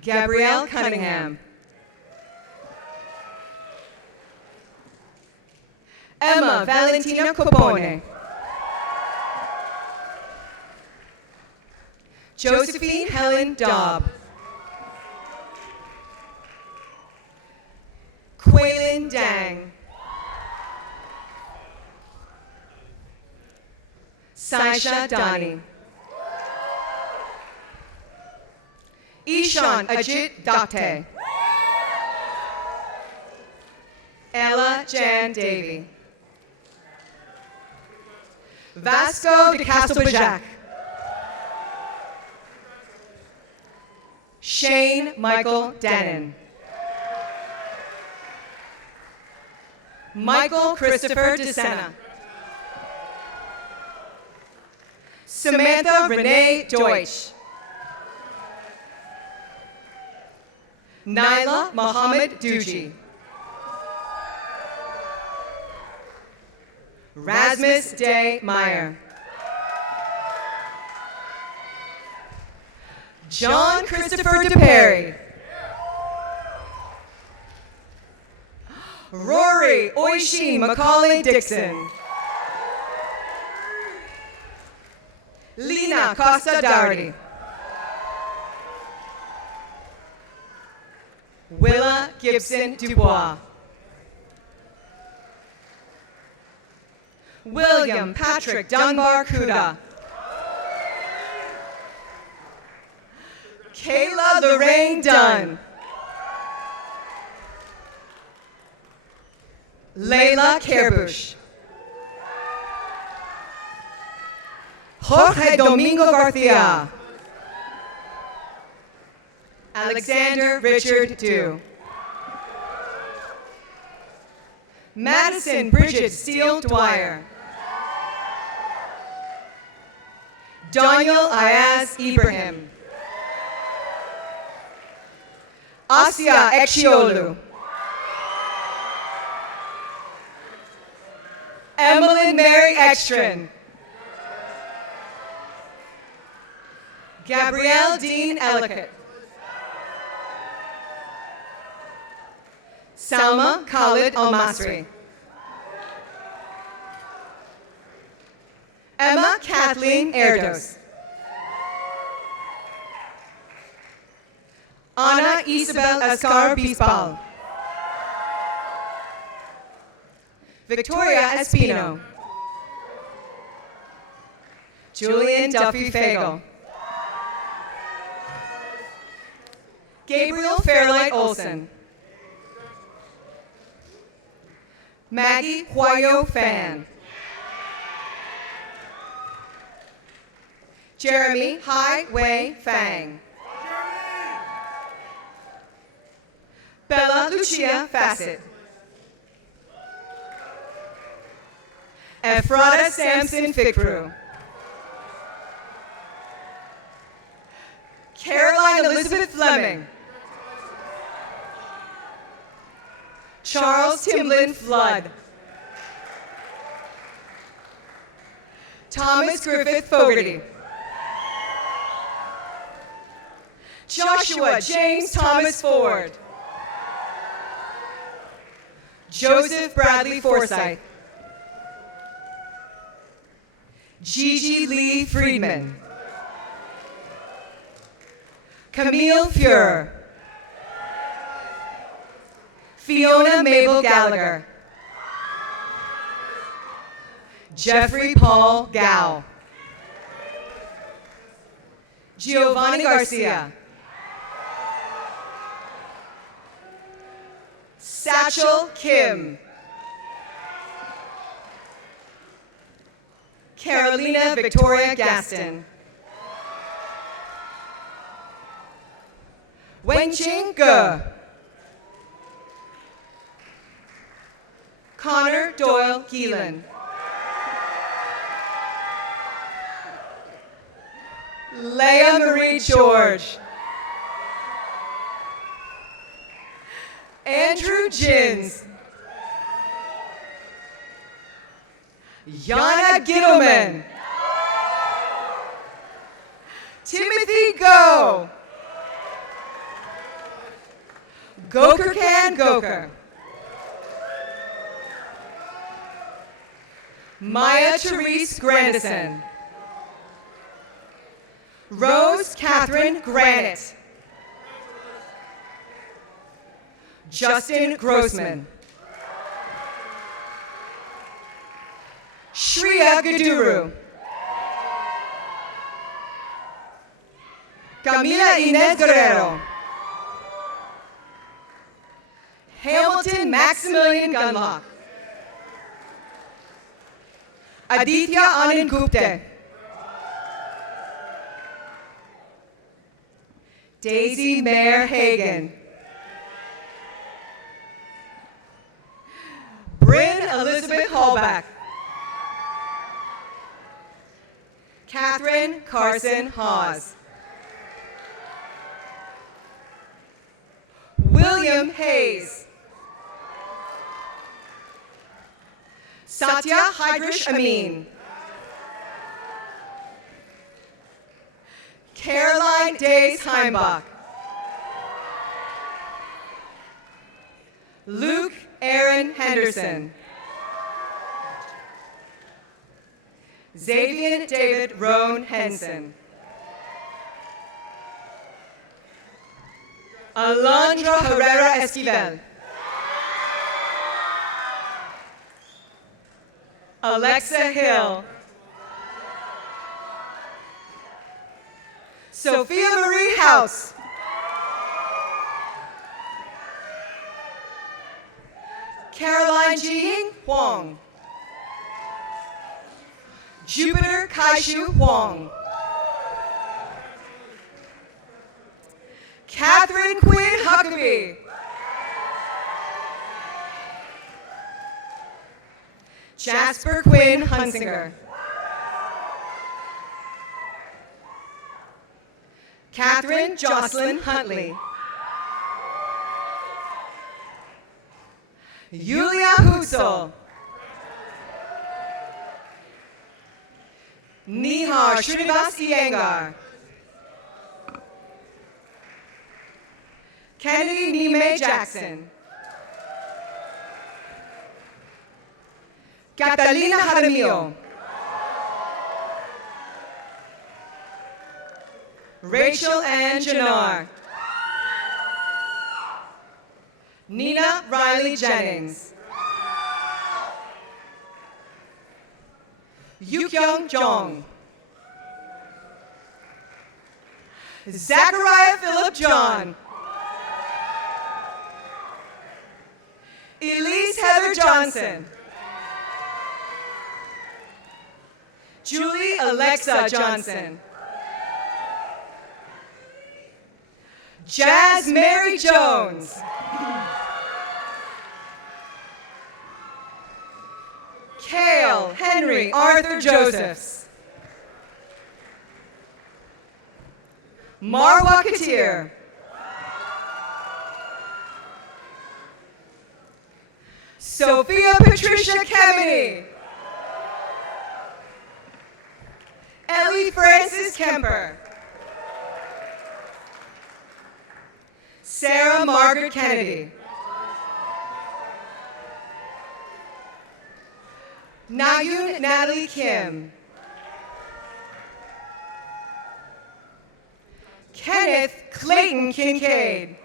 Gabrielle Cunningham. Emma Valentina Copone. Josephine Helen Dobb. Quaylin Dang. Saisha Dani. Ishan Ajit Dakte. Ella Jan Davy. Vasco de Castelbajac. Shane Michael Denon. Michael Christopher DeSena. Samantha Renee Deutsch. Naila Mohammed Duji. Rasmus Day Meyer. John Christopher DePerry. Rory Oisin Macaulay Dixon. Lena Costa Dougherty. Willa Gibson Dubois. William Patrick Dunbar Kuda. Kayla Lorraine Dunn. Layla Kerbush. Jorge Domingo Garcia. Alexander Richard Dew. Madison Bridget Steele Dwyer. Daniel Ayaz Ibrahim. Asia Echiolu. Emmeline Mary Ekstrom. Gabrielle Dean Ellicott. Salma Khalid Al-Masri. Emma Kathleen Erdos. Anna Isabel Ascar Bisbal. Victoria Espino. Julian Duffy Fagel. Gabriel Fairlight Olson. Maggie Huayo Fan. Jeremy Hai Wei Fang. Bella Lucia Fassett. Ephrata Sampson Fikru. Caroline Elizabeth Fleming. Charles Timlin Flood. Thomas Griffith Fogarty. Joshua James Thomas Ford. Joseph Bradley Forsyth. Gigi Lee Friedman. Camille Fuhrer. Fiona Mabel Gallagher. Jeffrey Paul Gow. Giovanni Garcia. Satchel Kim. Carolina Victoria Gaston. Wenqing Ge. Connor Doyle Keelan. Leah Marie George. Andrew Jins. Yana Gittleman. Timothy Go. Gokerkan Goker. Maya Therese Grandison. Rose Catherine Granite. Justin Grossman. Shreya Gaduru. Camila Inez Guerrero. Hamilton Maximilian Gunlock. Aditya Anand Gupte. Daisy Mayer Hagan. Bryn Elizabeth Hallback. Catherine Carson Hawes. William Hayes. Satya Hydrish Amin. Caroline Days Heimbach. Luke Aaron Henderson. Xavier David Roan Henson. Alondra Herrera Esquivel. Alexa Hill. Sophia Marie House. Caroline Jiying Huang. Jupiter Kaishu Huang. Catherine Quinn Huckabee. Jasper Quinn Hunsinger. Catherine Jocelyn Huntley. Yulia Husel. Nihar Srinivas Iyengar. Kennedy Nime Jackson. Catalina Jaramillo. Rachel Ann Jannar. Nina Riley Jennings. Yukyung Jong. Zachariah Philip John. Elise Heather Johnson. Julie Alexa Johnson. Jazz Mary Jones. Cale Henry Arthur Josephs. Marwa Katir. Sophia Patricia Kemeny. Ellie Francis Kemper. Sarah Margaret Kennedy. Nayun Natalie Kim. Kenneth Clayton Kincaid.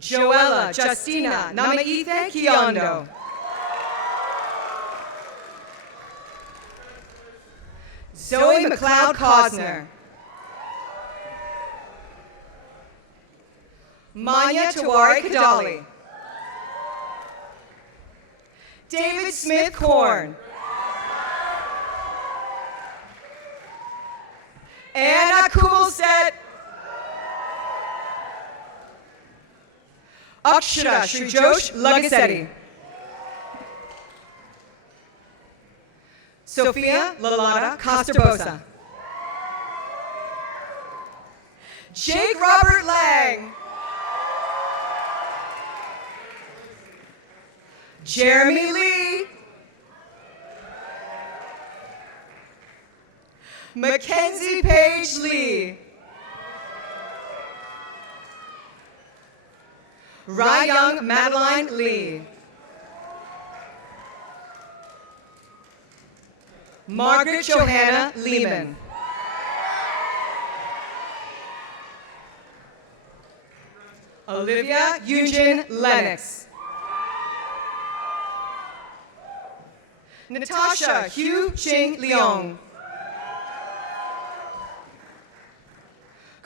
Joella Justina Namaithe Kiondo. Zoe McLeod Cosner. Manya Tawari Kadali. David Smith Korn. Anna Kubelstedt. Akshara Srijosh Lagasetti. Sophia Lalata Costabosa. Jake Robert Lang. Jeremy Lee. Mackenzie Page Lee. Rayong Madeline Lee. Margaret Johanna Lehman. Olivia Eugene Lennox. Natasha Hugh Ching Leong.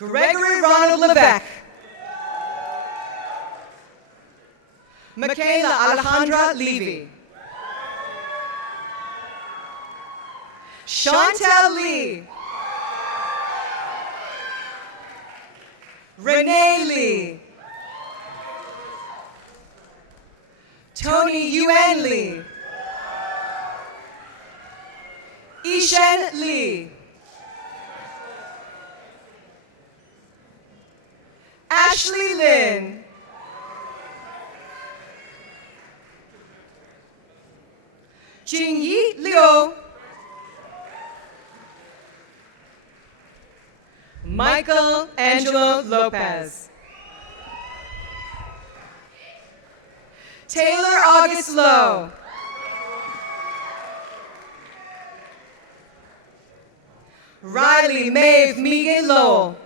Gregory Ronald Levesque. Michaela Alejandra Levy. Chantel Lee. Renee Lee. Tony Yuen Lee. Ishen Lee. Ashley Lynn. Jingyi Liu. Michael Angelo Lopez. Taylor August Lowe. Riley Maeve Megan Lowell.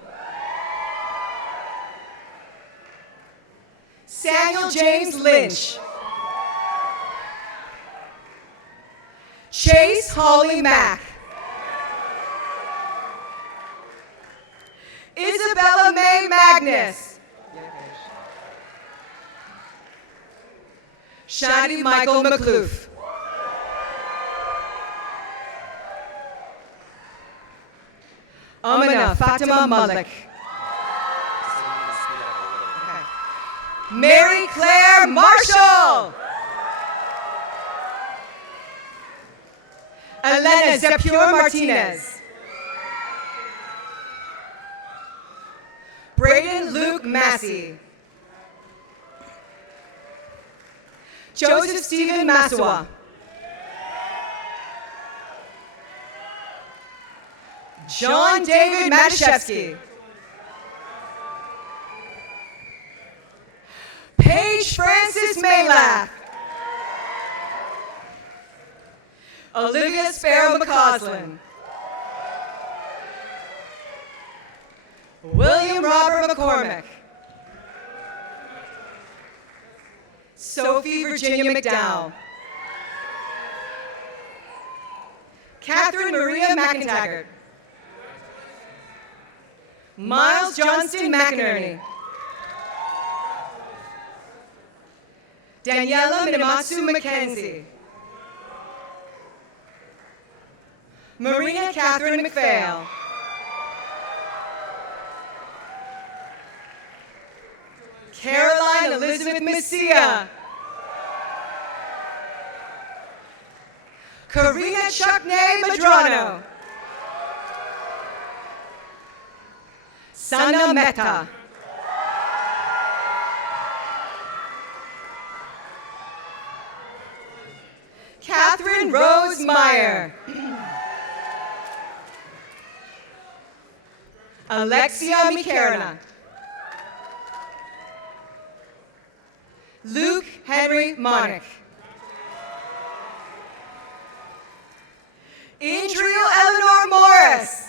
Samuel James Lynch. Chase Holly Mack. Isabella May Magnus. Shadi Michael McCloof. Amina Fatima Malik. Mary Claire Marshall. Elena Zepure Martinez. Braden Luke Massey. Joseph Stephen Massawa. John David Matuszewski. Paige Francis Maylath. Olivia Sparrow McCausland. William Robert McCormick. Sophie Virginia McDowell. Catherine Maria McIntyre. Miles Johnston McInerney. Daniela Minamatsu McKenzie. Marina Catherine McPhail. Caroline Elizabeth Messia. Karina Chuckney Madrano. Sana Mehta. Catherine Rose Meyer. Alexia Mikarina. Luke Henry Monick. Andrea Eleanor Morris.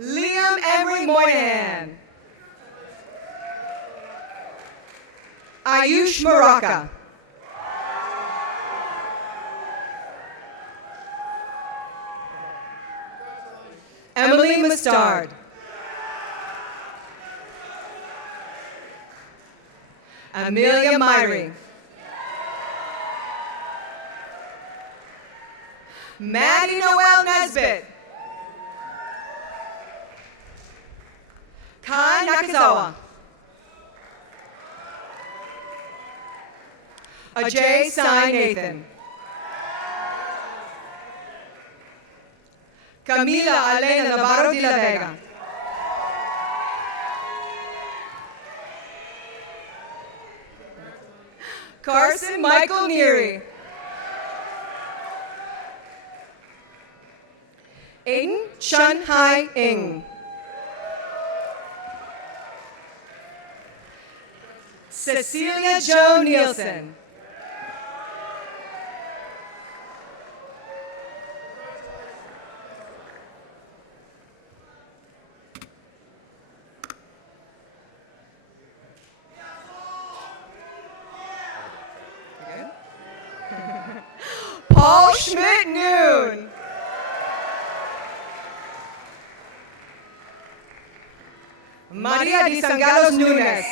Liam Emery Moynihan. Ayush Maraka. Emily Mustard. Amelia Myrie. Maddie Noel Nesbitt. Kai Nakazawa. Ajay Sai Nathan. Camila Elena Navarro de la Vega. Carson Michael Neary. Aiden Shun Hai Ing. Cecilia Jo Nielsen. Paul Schmidt Noon. Maria de Sangalos Nunes.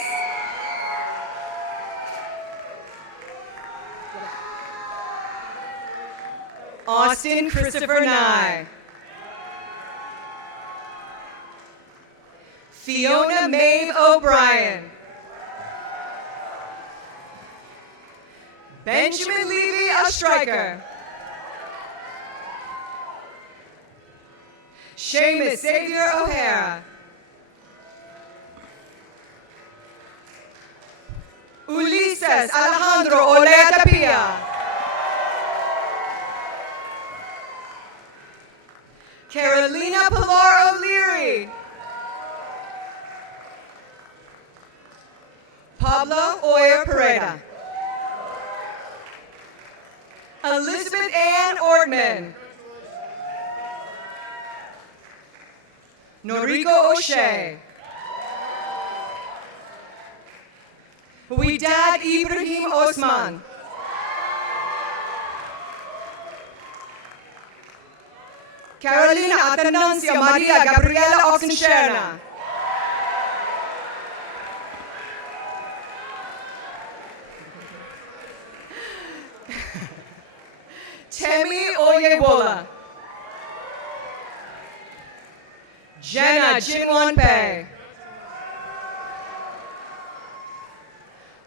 Austin Christopher Nye. Fiona Maeve O'Brien. Benjamin Levy, a striker. Seamus Xavier O'Hara. Ulises Alejandro Olea Tapia. Carolina Pilar O'Leary. Pablo Oyer Pereda. Elizabeth Ann Ortman. Noriko O'Shea. Widad Ibrahim Osman. Carolina Atanancia Maria Gabriela Oxenstierna. Temi Oyebola. Jenna Jinwanpei.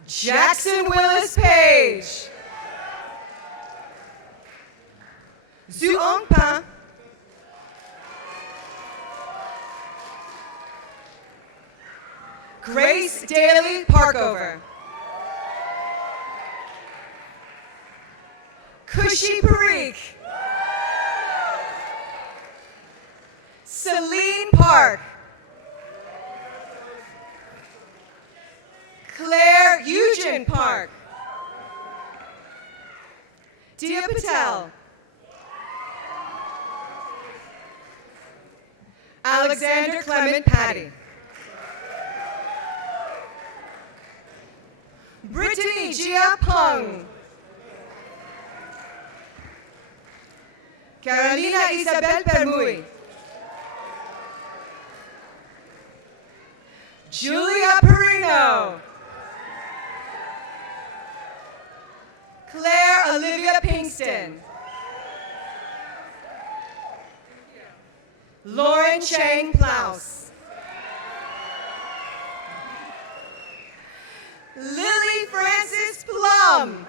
Jackson Willis Page. Zuong Pan. Grace Daly Parkover. Kushi Parikh. Celine Park. Claire Eugen Park. Dia Patel. Alexander Clement Patty. Brittany Jia Peng. Carolina Isabel Permui. Julia Perino. Claire Olivia Pinkston. Lauren Chang Plouse. Lily Francis Plum.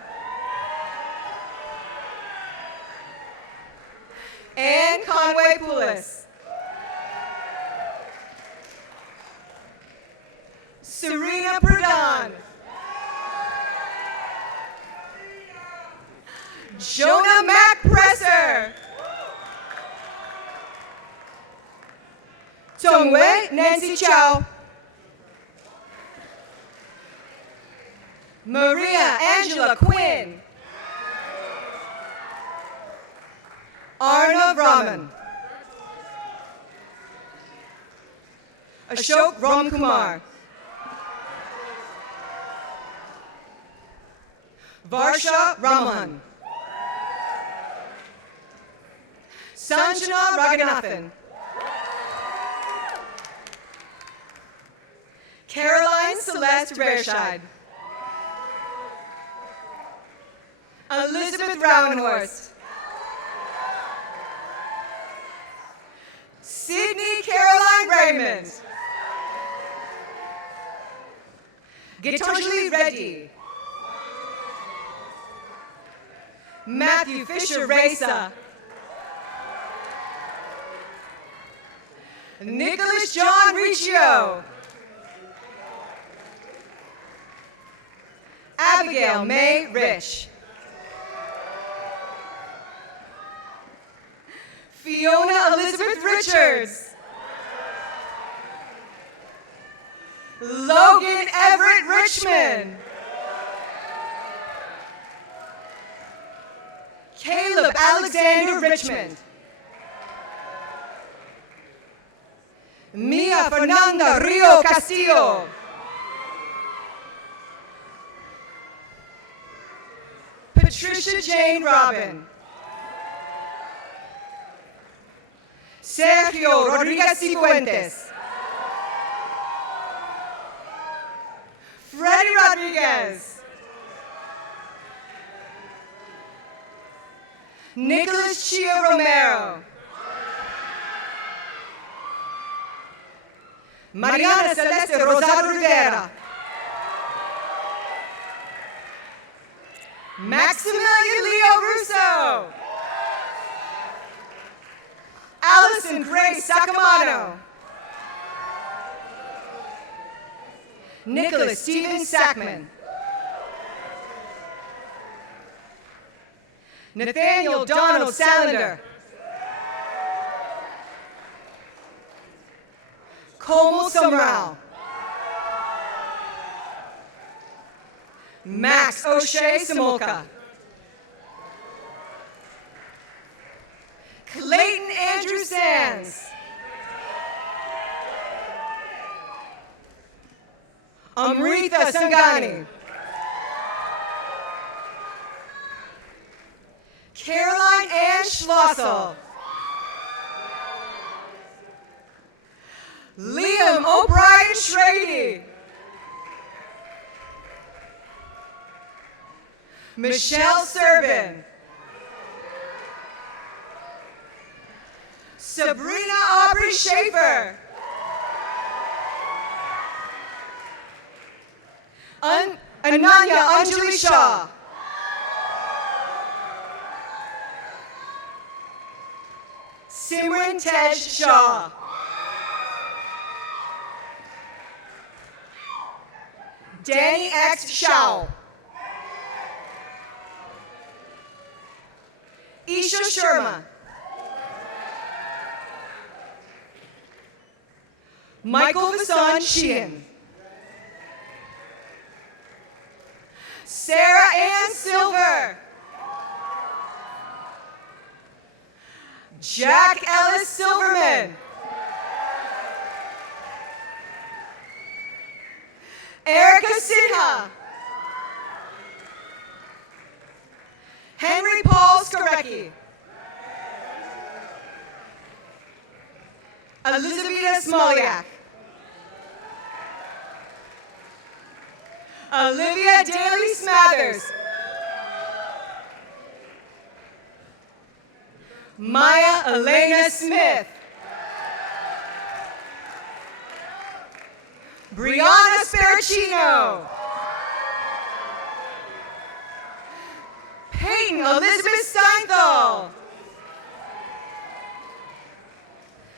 Anne Conway Poulis. Serena Pradhan. Jonah Mac Presser. Tongwei Nancy Chow. Maria Angela Quinn. Arnav Raman. Ashok Ramkumar. Varsha Raman. Sanjana Raghunathan. Caroline Celeste Rearscheid. Elizabeth Rauenhorst. Sydney Caroline Raymond. Gitanjali Reddy. Matthew Fisher Reza. Nicholas John Riccio. Abigail May Rich. Fiona Elizabeth Richards. Logan Everett Richmond. Caleb Alexander Richmond. Mia Fernanda Rio Castillo. Patricia Jane Robin. Sergio Rodriguez Cifuentes. Freddy Rodriguez. Nicholas Chia Romero. Mariana Celeste Rosado Rivera. Maximilian Leo Russo. Allison Grace Sacamano. Nicholas Steven Sackman. Nathaniel Donald Salander. Komal Sumrao. Max O'Shea Samolka. Clayton Andrew Sands. Amrita Sangani. Caroline Ann Schlossel. Liam O'Brien Schrady. Michelle Servin. Sabrina Aubrey Schaefer. Ananya Anjali Shah. Simran Tej Shah. Danny X. Shao. Isha Sharma. Michael Vasan Sheehan. Sarah Ann Silver. Jack Ellis Silverman. Erica Sinha. Henry Paul Skorecki. Elizabeth Smoliak. Olivia Daly Smathers. Maya Elena Smith. Brianna Sparacino. Peyton Elizabeth Steinthal.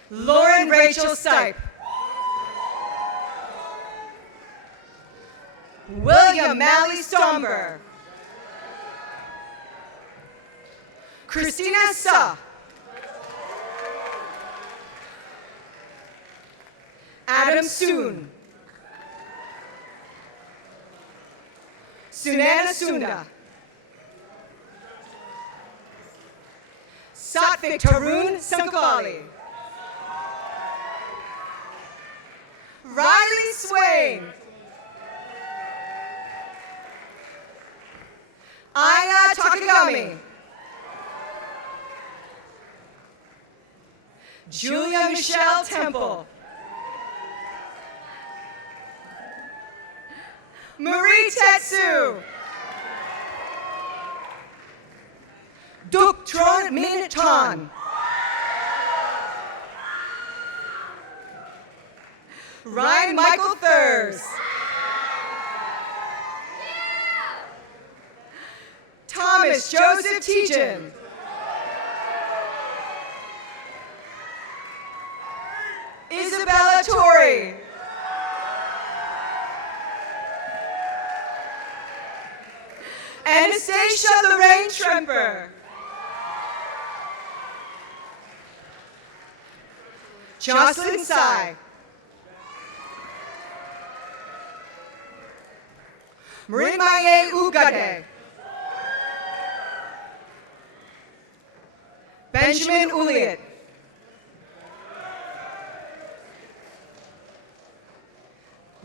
Lauren Rachel Stipe. William Malley Stomber. Christina Sa. Adam Soon. Sunana Sunda. Satvik Tarun Sankavali. Riley Swain. Aya Takagami. Julia Michelle Temple. Marie Tetsu. Duk Tron Min Tan. Ryan Michael Thurs. Thomas Joseph Tejan. Isabella Torrey. Anastasia Lorraine Tremper. Jocelyn Tsai. Marimaye Ugade. Benjamin Uliet.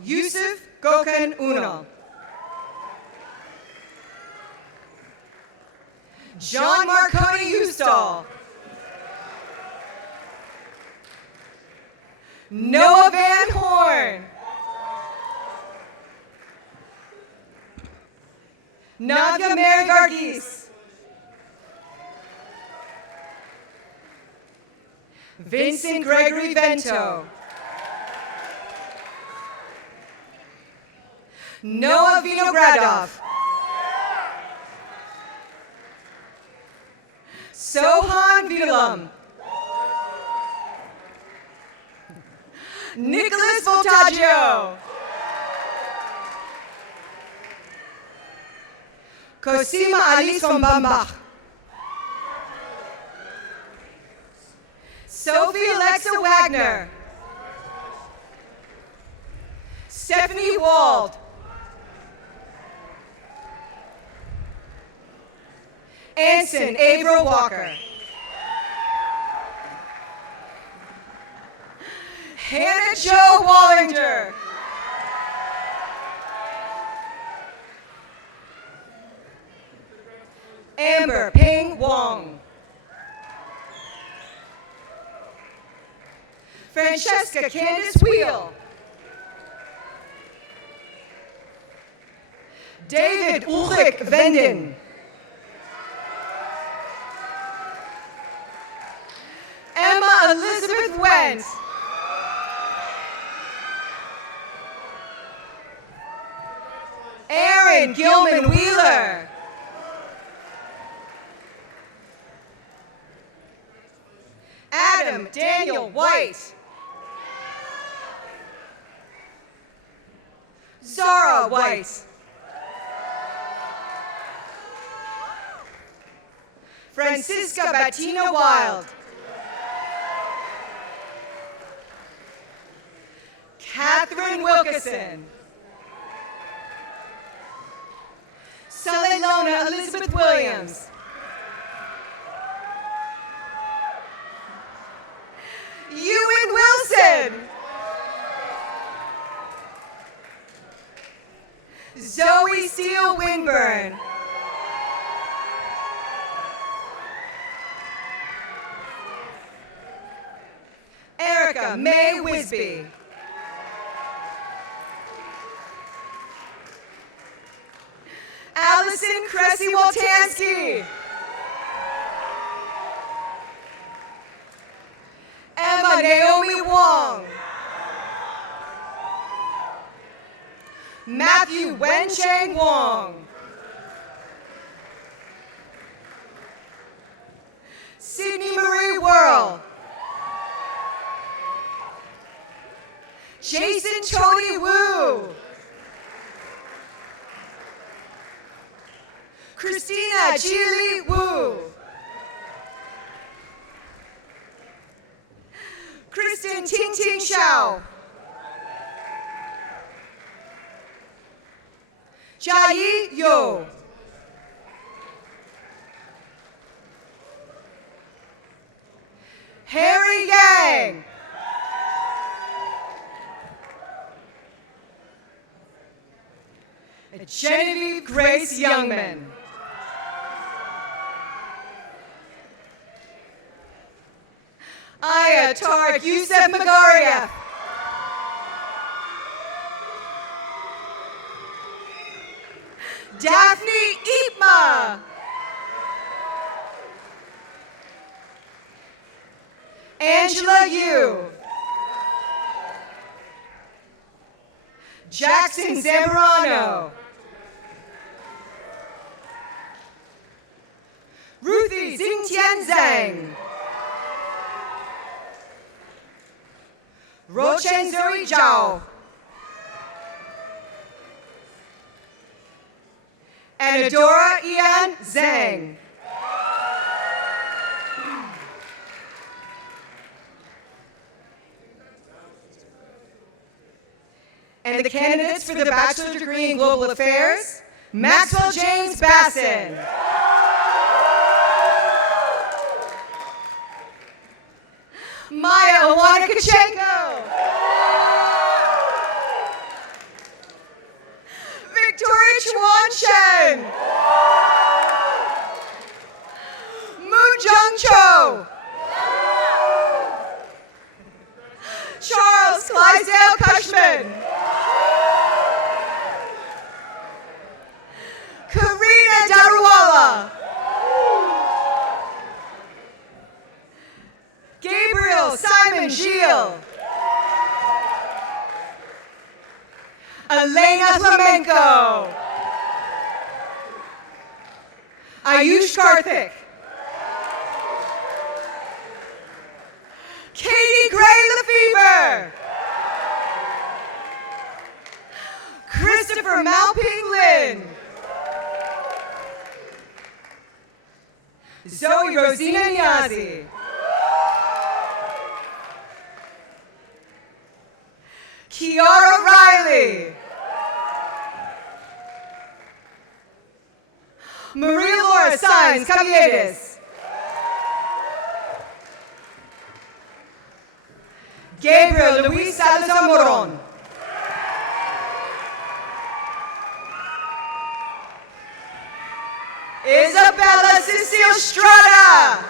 Yusuf Gokhan Unal. John Marconi Ustal. Noah Van Horn. Navia Mary Varghese. Vincent Gregory Vento. Noah Vinogradov. Sohan Vilam. Nicholas Voltaggio. Cosima Alice von Bambach. Sophie Alexa Wagner. Stephanie Wald. Anson Averill Walker. Hannah Jo Wallinger. Amber Ping Wong. Francesca Candice Wheel. David Ulrich Venden. Emma Elizabeth Wendt. Aaron Gilman Wheeler. Adam Daniel White. Zara White. Francisca Bettina Wild. Catherine Wilkeson. Salelona Elizabeth Williams. Ewan Wilson. Zoe Steele Winburn. Erica May Wisby. Allison Cressy Woltansky. Emma Naomi Wong. Matthew Wenchang Wong. Sydney Marie Worrell. Jason Tony Wu. Christina Jili Wu. Kristen Ting Ting Xiao. Jia Yo. Harry Yang. Genevieve Grace Youngman. Aya Tariq Youssef Magaria. Daphne Ipma. Angela Yu. Jackson Zambrano. Ruthie Xingtian Zhang. Rochen Zoe Zhao. And Adora Ian Zhang. And the candidates for the bachelor's degree in global affairs, Maxwell James Basson. Maya Owanikachenko. Victoria Chuan Chen. Moon Jung Cho. Charles Clydesdale Cushman. Kareem Gil. Elena Flamenco. Ayush Karthik. Katie Gray Lefevre. Christopher Malping Lin. Zoe Rosina Niazi. Kiara Riley. Maria Laura Sainz Caviedes. Gabriel Luis Salazar Moron. Isabella Cecile Strada.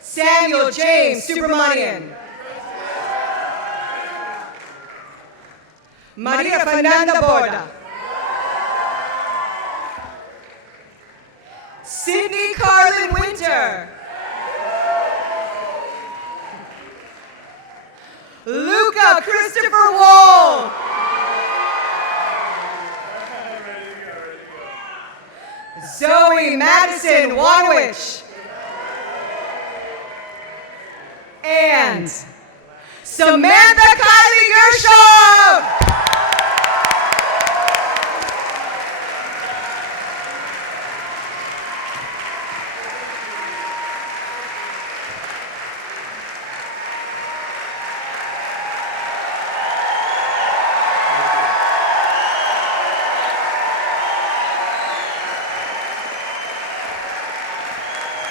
Samuel James Subramanian. Maria Fernanda Borda. Sydney Carlin Winter. Luca Christopher Wall. Zoe Madison Wanwich. And Samantha Kylie Gershom.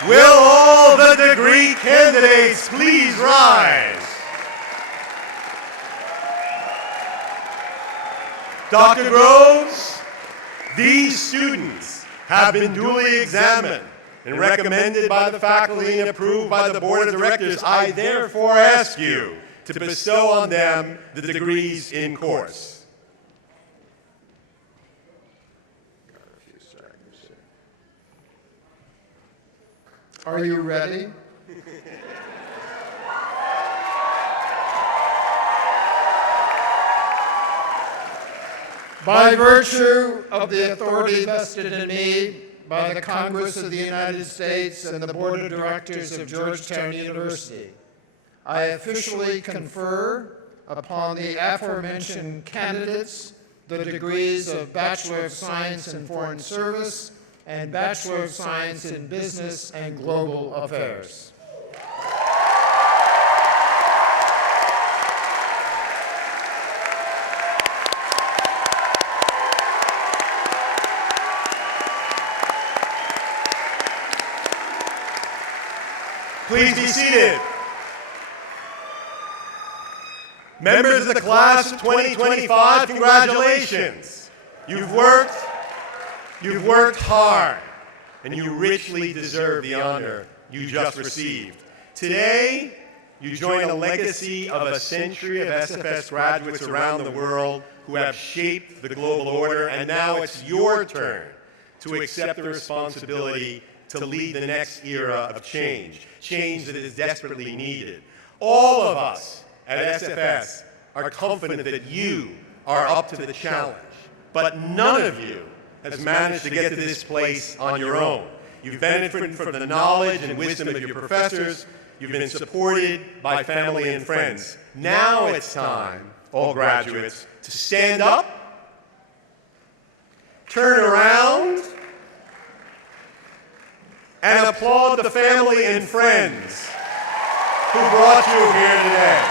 Will all the degree candidates please rise? Dr. Groves, these students have been duly examined and recommended by the faculty and approved by the board of directors. I therefore ask you to bestow on them the degrees in course. Are you ready? By virtue of the authority vested in me by the Congress of the United States and the Board of Directors of Georgetown University, I officially confer upon the aforementioned candidates the degrees of Bachelor of Science in Foreign Service and Bachelor of Science in Business and Global Affairs. Please be seated. Members of the class of 2025, congratulations. You've worked hard, and you richly deserve the honor you just received. Today, you join a legacy of a century of SFS graduates around the world who have shaped the global order, and now it's your turn to accept the responsibility to lead the next era of change, change that is desperately needed. All of us at SFS are confident that you are up to the challenge, but none of you has managed to get to this place on your own. You've benefited from the knowledge and wisdom of your professors. You've been supported by family and friends. Now it's time, all graduates, to stand up, turn around, and applaud the family and friends who brought you here today.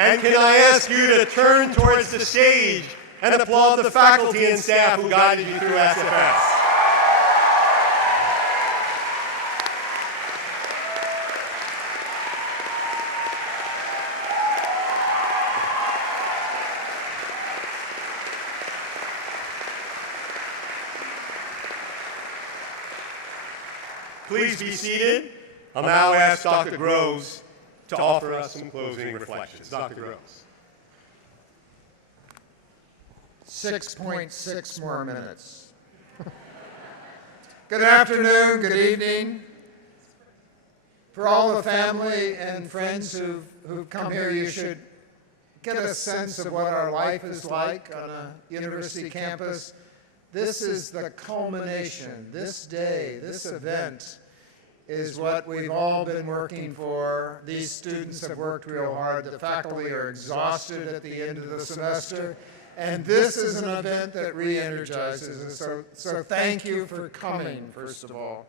And can I ask you to turn towards the stage and applaud the faculty and staff who guided you through SFS. Please be seated. I'll now ask Dr. Groves to offer us some closing reflections. Dr. Groves. 6.6 more minutes. Good afternoon, good evening. For all the family and friends who've come here, you should get a sense of what our life is like on a university campus. This is the culmination. This day, this event is what we've all been working for. These students have worked real hard. The faculty are exhausted at the end of the semester. And this is an event that re-energizes us. So thank you for coming, first of all.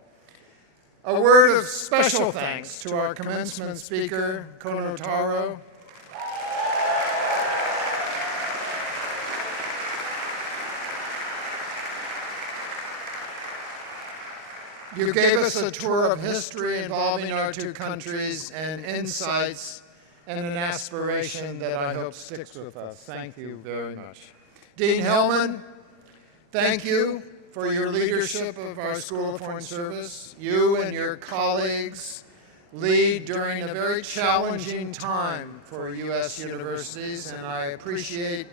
A word of special thanks to our commencement speaker, Kono Taro. You gave us a tour of history involving our two countries and insights and an aspiration that I hope sticks with us. Thank you very much. Dean Hellman, thank you for your leadership of our School of Foreign Service. You and your colleagues lead during a very challenging time for U.S. universities, and I appreciate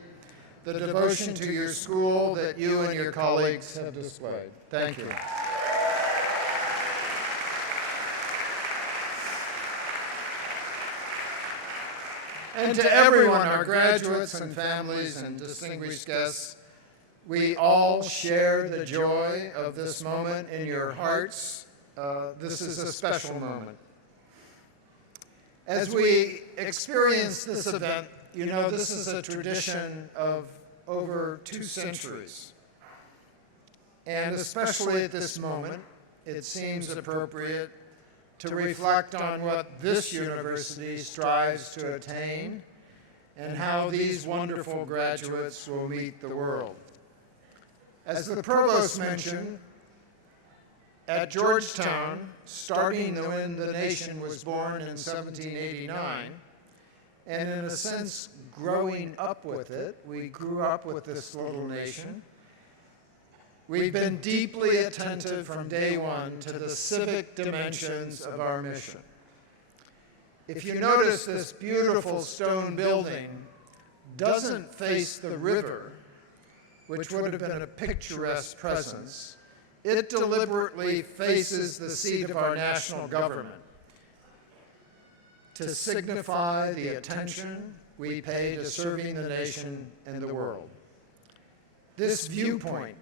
the devotion to your school that you and your colleagues have displayed. Thank you. And to everyone, our graduates and families and distinguished guests, we all share the joy of this moment in your hearts. This is a special moment. As we experience this event, you know this is a tradition of over 2 centuries. And especially at this moment, it seems appropriate to reflect on what this university strives to attain and how these wonderful graduates will meet the world. As the provost mentioned, at Georgetown, starting when the nation was born in 1789, and in a sense growing up with it, we grew up with this little nation. We've been deeply attentive from day one to the civic dimensions of our mission. If you notice, this beautiful stone building doesn't face the river, which would have been a picturesque presence. It deliberately faces the seat of our national government to signify the attention we pay to serving the nation and the world. This viewpoint,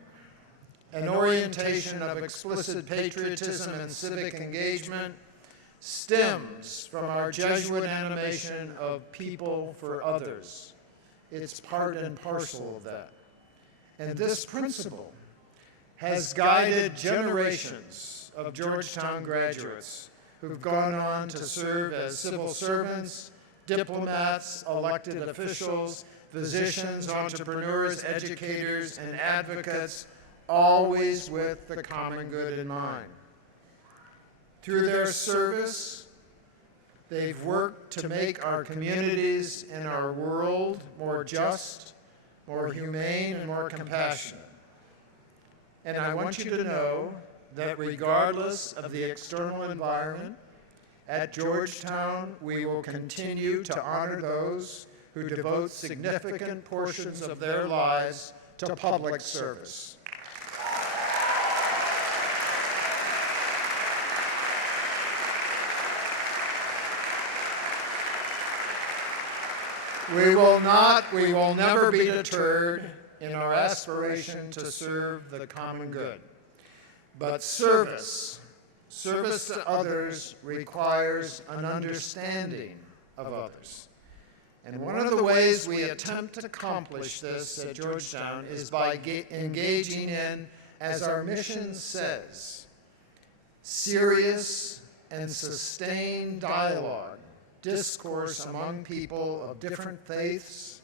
an orientation of explicit patriotism and civic engagement, stems from our Jesuit animation of people for others. It's part and parcel of that. And this principle has guided generations of Georgetown graduates who've gone on to serve as civil servants, diplomats, elected officials, physicians, entrepreneurs, educators, and advocates, always with the common good in mind. Through their service, they've worked to make our communities and our world more just, more humane, and more compassionate. And I want you to know that regardless of the external environment, at Georgetown, we will continue to honor those who devote significant portions of their lives to public service. We will never be deterred in our aspiration to serve the common good. But service to others requires an understanding of others. And one of the ways we attempt to accomplish this at Georgetown is by engaging in, as our mission says, serious and sustained dialogue, discourse among people of different faiths,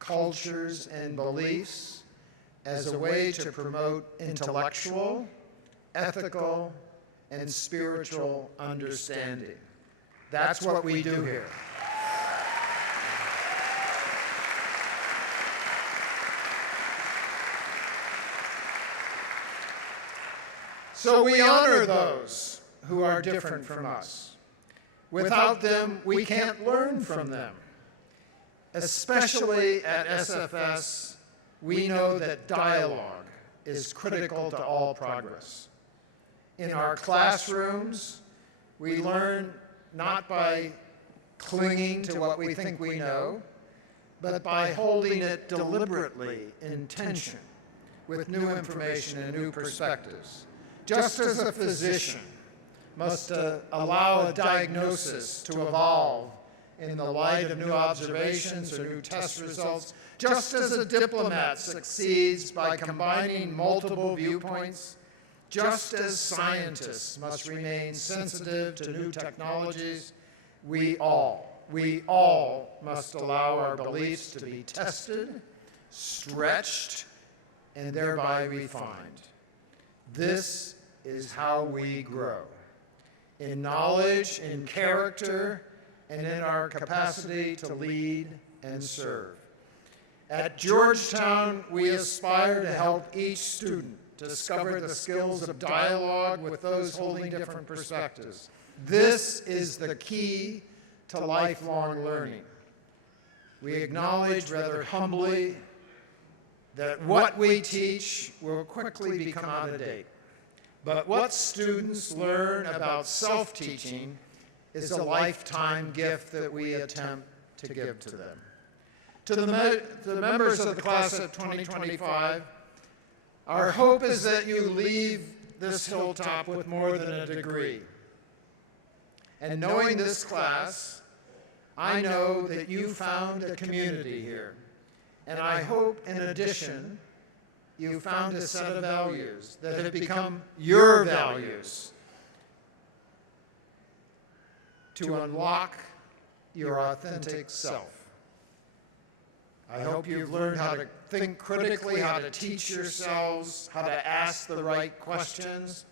cultures, and beliefs as a way to promote intellectual, ethical, and spiritual understanding. That's what we do here. So we honor those who are different from us. Without them, we can't learn from them. Especially at SFS, we know that dialogue is critical to all progress. In our classrooms, we learn not by clinging to what we think we know, but by holding it deliberately in tension with new information and new perspectives. Just as a physician must allow a diagnosis to evolve in the light of new observations or new test results, just as a diplomat succeeds by combining multiple viewpoints, just as scientists must remain sensitive to new technologies, we all must allow our beliefs to be tested, stretched, and thereby refined. This is how we grow, in knowledge, in character, and in our capacity to lead and serve. At Georgetown, we aspire to help each student discover the skills of dialogue with those holding different perspectives. This is the key to lifelong learning. We acknowledge rather humbly that what we teach will quickly become out of date. But what students learn about self-teaching is a lifetime gift that we attempt to give to them. To the members of the class of 2025, our hope is that you leave this hilltop with more than a degree. And knowing this class, I know that you found a community here. And I hope, in addition, you found a set of values that have become your values to unlock your authentic self. I hope you've learned how to think critically, how to teach yourselves, how to ask the right questions,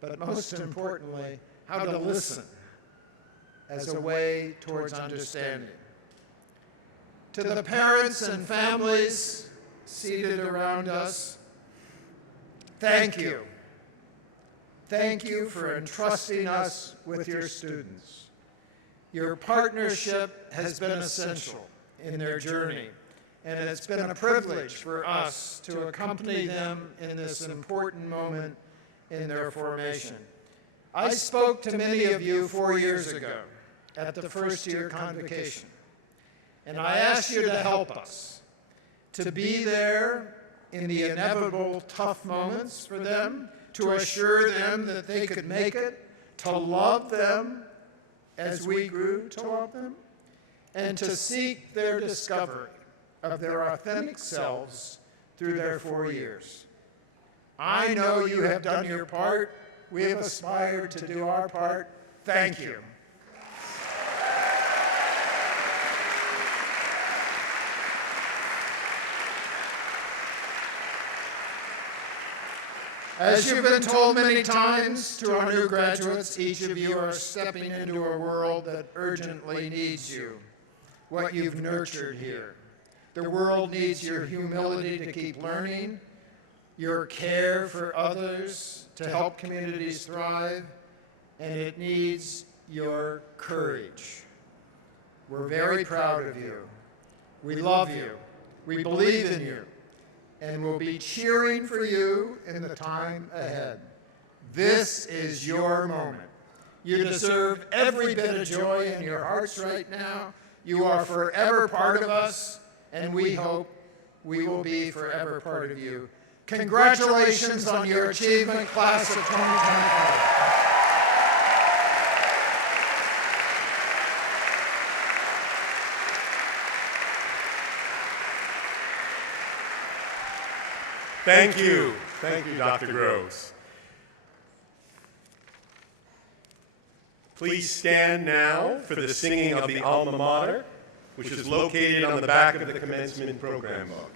but most importantly, how to listen as a way towards understanding. To the parents and families seated around us, thank you. Thank you for entrusting us with your students. Your partnership has been essential in their journey, and it's been a privilege for us to accompany them in this important moment in their formation. I spoke to many of you 4 years ago at the first-year convocation, and I asked you to help us, to be there in the inevitable tough moments for them, to assure them that they could make it, to love them as we grew to love them, and to seek their discovery of their authentic selves through their 4 years. I know you have done your part. We have aspired to do our part. Thank you. As you've been told many times to our new graduates, each of you are stepping into a world that urgently needs you, what you've nurtured here. The world needs your humility to keep learning, your care for others to help communities thrive, and it needs your courage. We're very proud of you. We love you. We believe in you. And we'll be cheering for you in the time ahead. This is your moment. You deserve every bit of joy in your hearts right now. You are forever part of us, and we hope we will be forever part of you. Congratulations on your achievement, class of 2025. Thank you, Dr. Groves. Please stand now for the singing of the alma mater, which is located on the back of the commencement program book.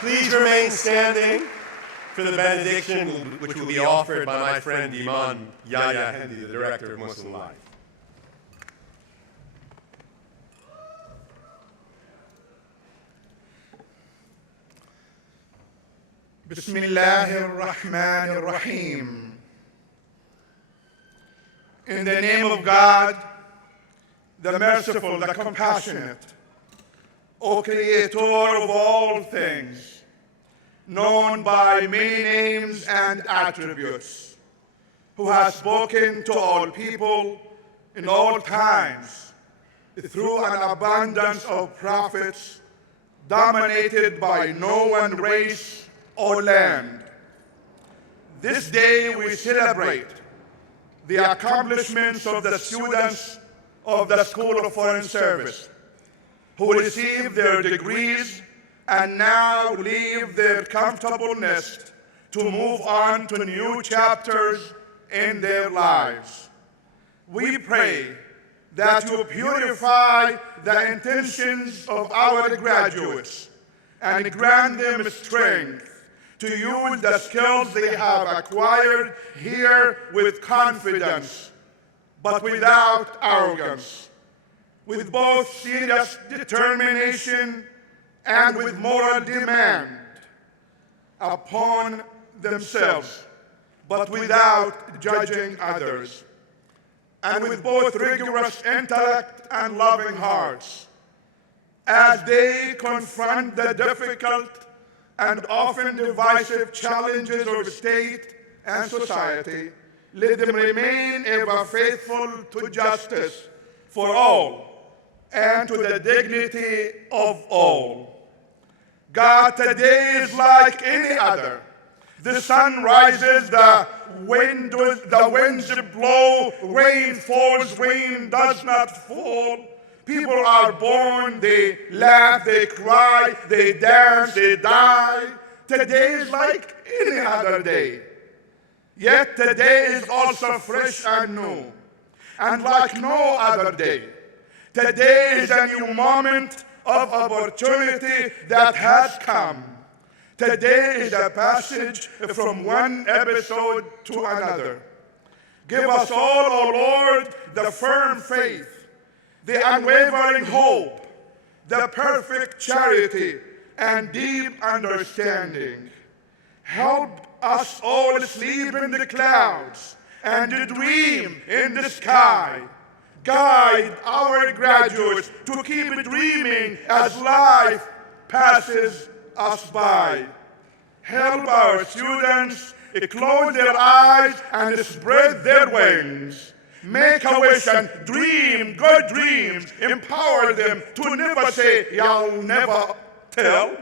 Please remain standing for the benediction, which will be offered by my friend Imam Yahya Hendi, the director of Muslim Life. Bismillahirrahmanirrahim. In the name of God, the merciful, the compassionate, O Creator of all things, known by many names and attributes, who has spoken to all people in all times through an abundance of prophets, dominated by no one race or land. This day we celebrate the accomplishments of the students of the School of Foreign Service, who receive their degrees and now leave their comfortable nest to move on to new chapters in their lives. We pray that you purify the intentions of our graduates and grant them strength to use the skills they have acquired here with confidence, but without arrogance, with both serious determination and with moral demand upon themselves, but without judging others, and with both rigorous intellect and loving hearts, as they confront the difficult and often divisive challenges of state and society. Let them remain ever faithful to justice for all and to the dignity of all. God, today is like any other. The sun rises, the winds blow, rain falls, rain does not fall. People are born, they laugh, they cry, they dance, they die. Today is like any other day. Yet today is also fresh and new, and like no other day. Today is a new moment of opportunity that has come. Today is a passage from one episode to another. Give us all, O Lord, the firm faith, the unwavering hope, the perfect charity, and deep understanding. Help us all sleep in the clouds and dream in the sky. Guide our graduates to keep dreaming as life passes us by. Help our students close their eyes and spread their wings. Make a wish and dream good dreams. Empower them to never say, "Y'all never tell."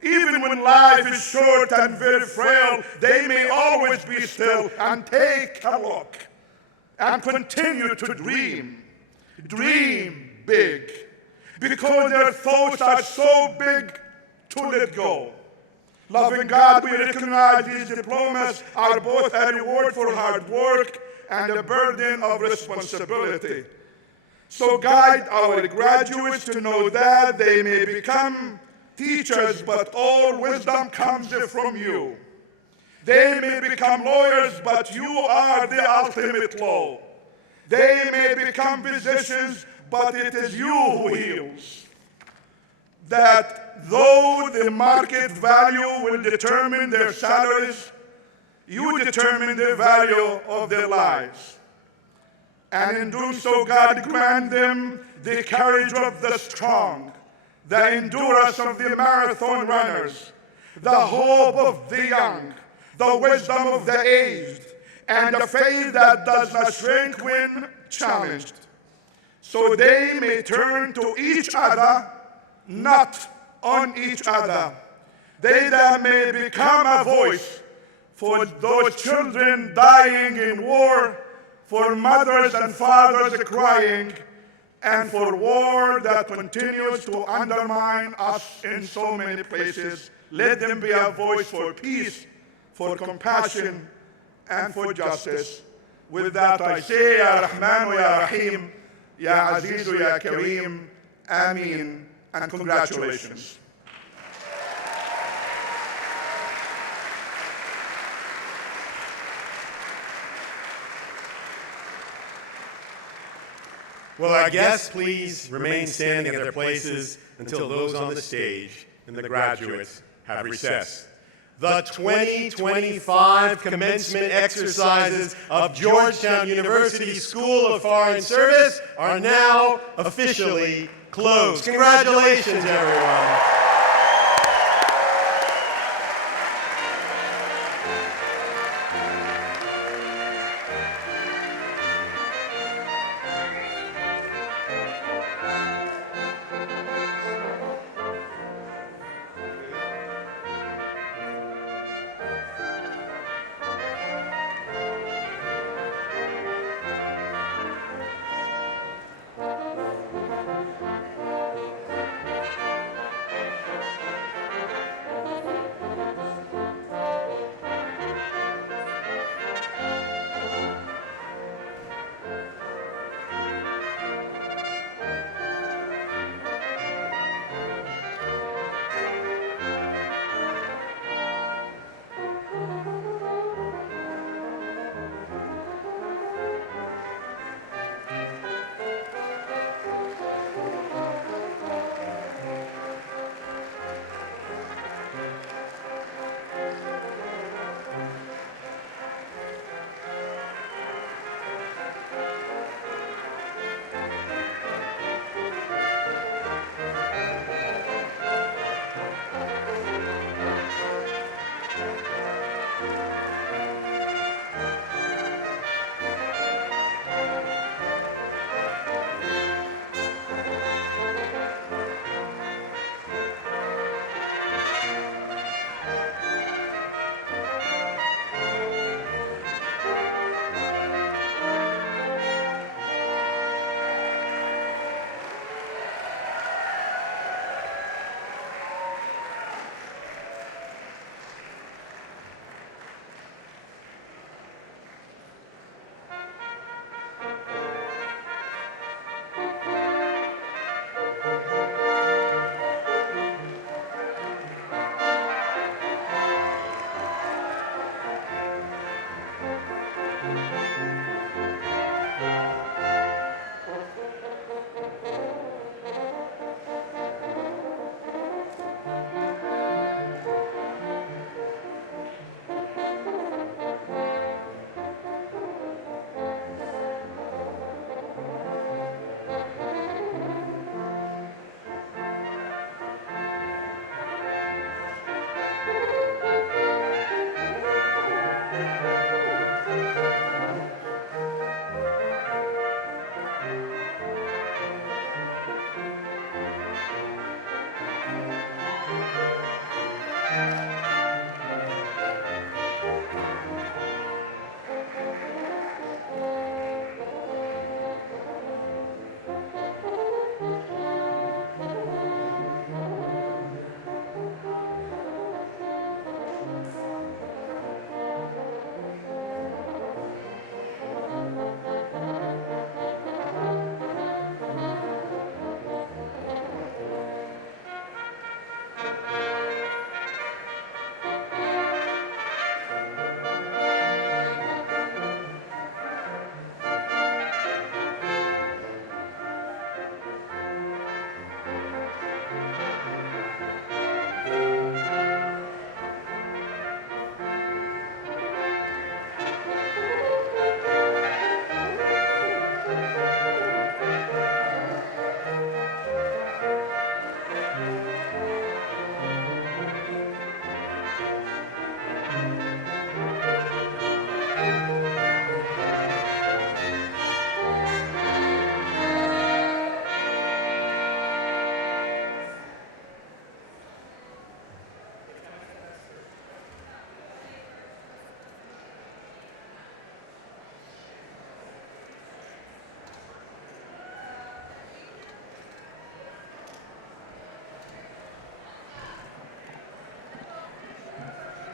Even when life is short and very frail, they may always be still and take a look and continue to dream. Dream big, because their thoughts are so big to let go. Loving God, we recognize these diplomas are both a reward for hard work and a burden of responsibility. So guide our graduates to know that they may become teachers, but all wisdom comes from you. They may become lawyers, but you are the ultimate law. They may become physicians, but it is you who heals. That though the market value will determine their salaries, you determine the value of their lives. And in doing so, God, grant them the courage of the strong, the endurance of the marathon runners, the hope of the young, the wisdom of the aged, and the faith that does not shrink when challenged, so they may turn to each other, not on each other. They that may become a voice for those children dying in war, for mothers and fathers crying, and for war that continues to undermine us in so many places. Let them be a voice for peace, for compassion, and for justice. With that I say, Ya Rahman, Ya Rahim, Ya Aziz, Ya Kareem, Ameen, and congratulations. Will our guests please remain standing at their places until those on the stage and the graduates have recessed. The 2025 commencement exercises of Georgetown University School of Foreign Service are now officially closed. Congratulations, everyone.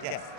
Yes.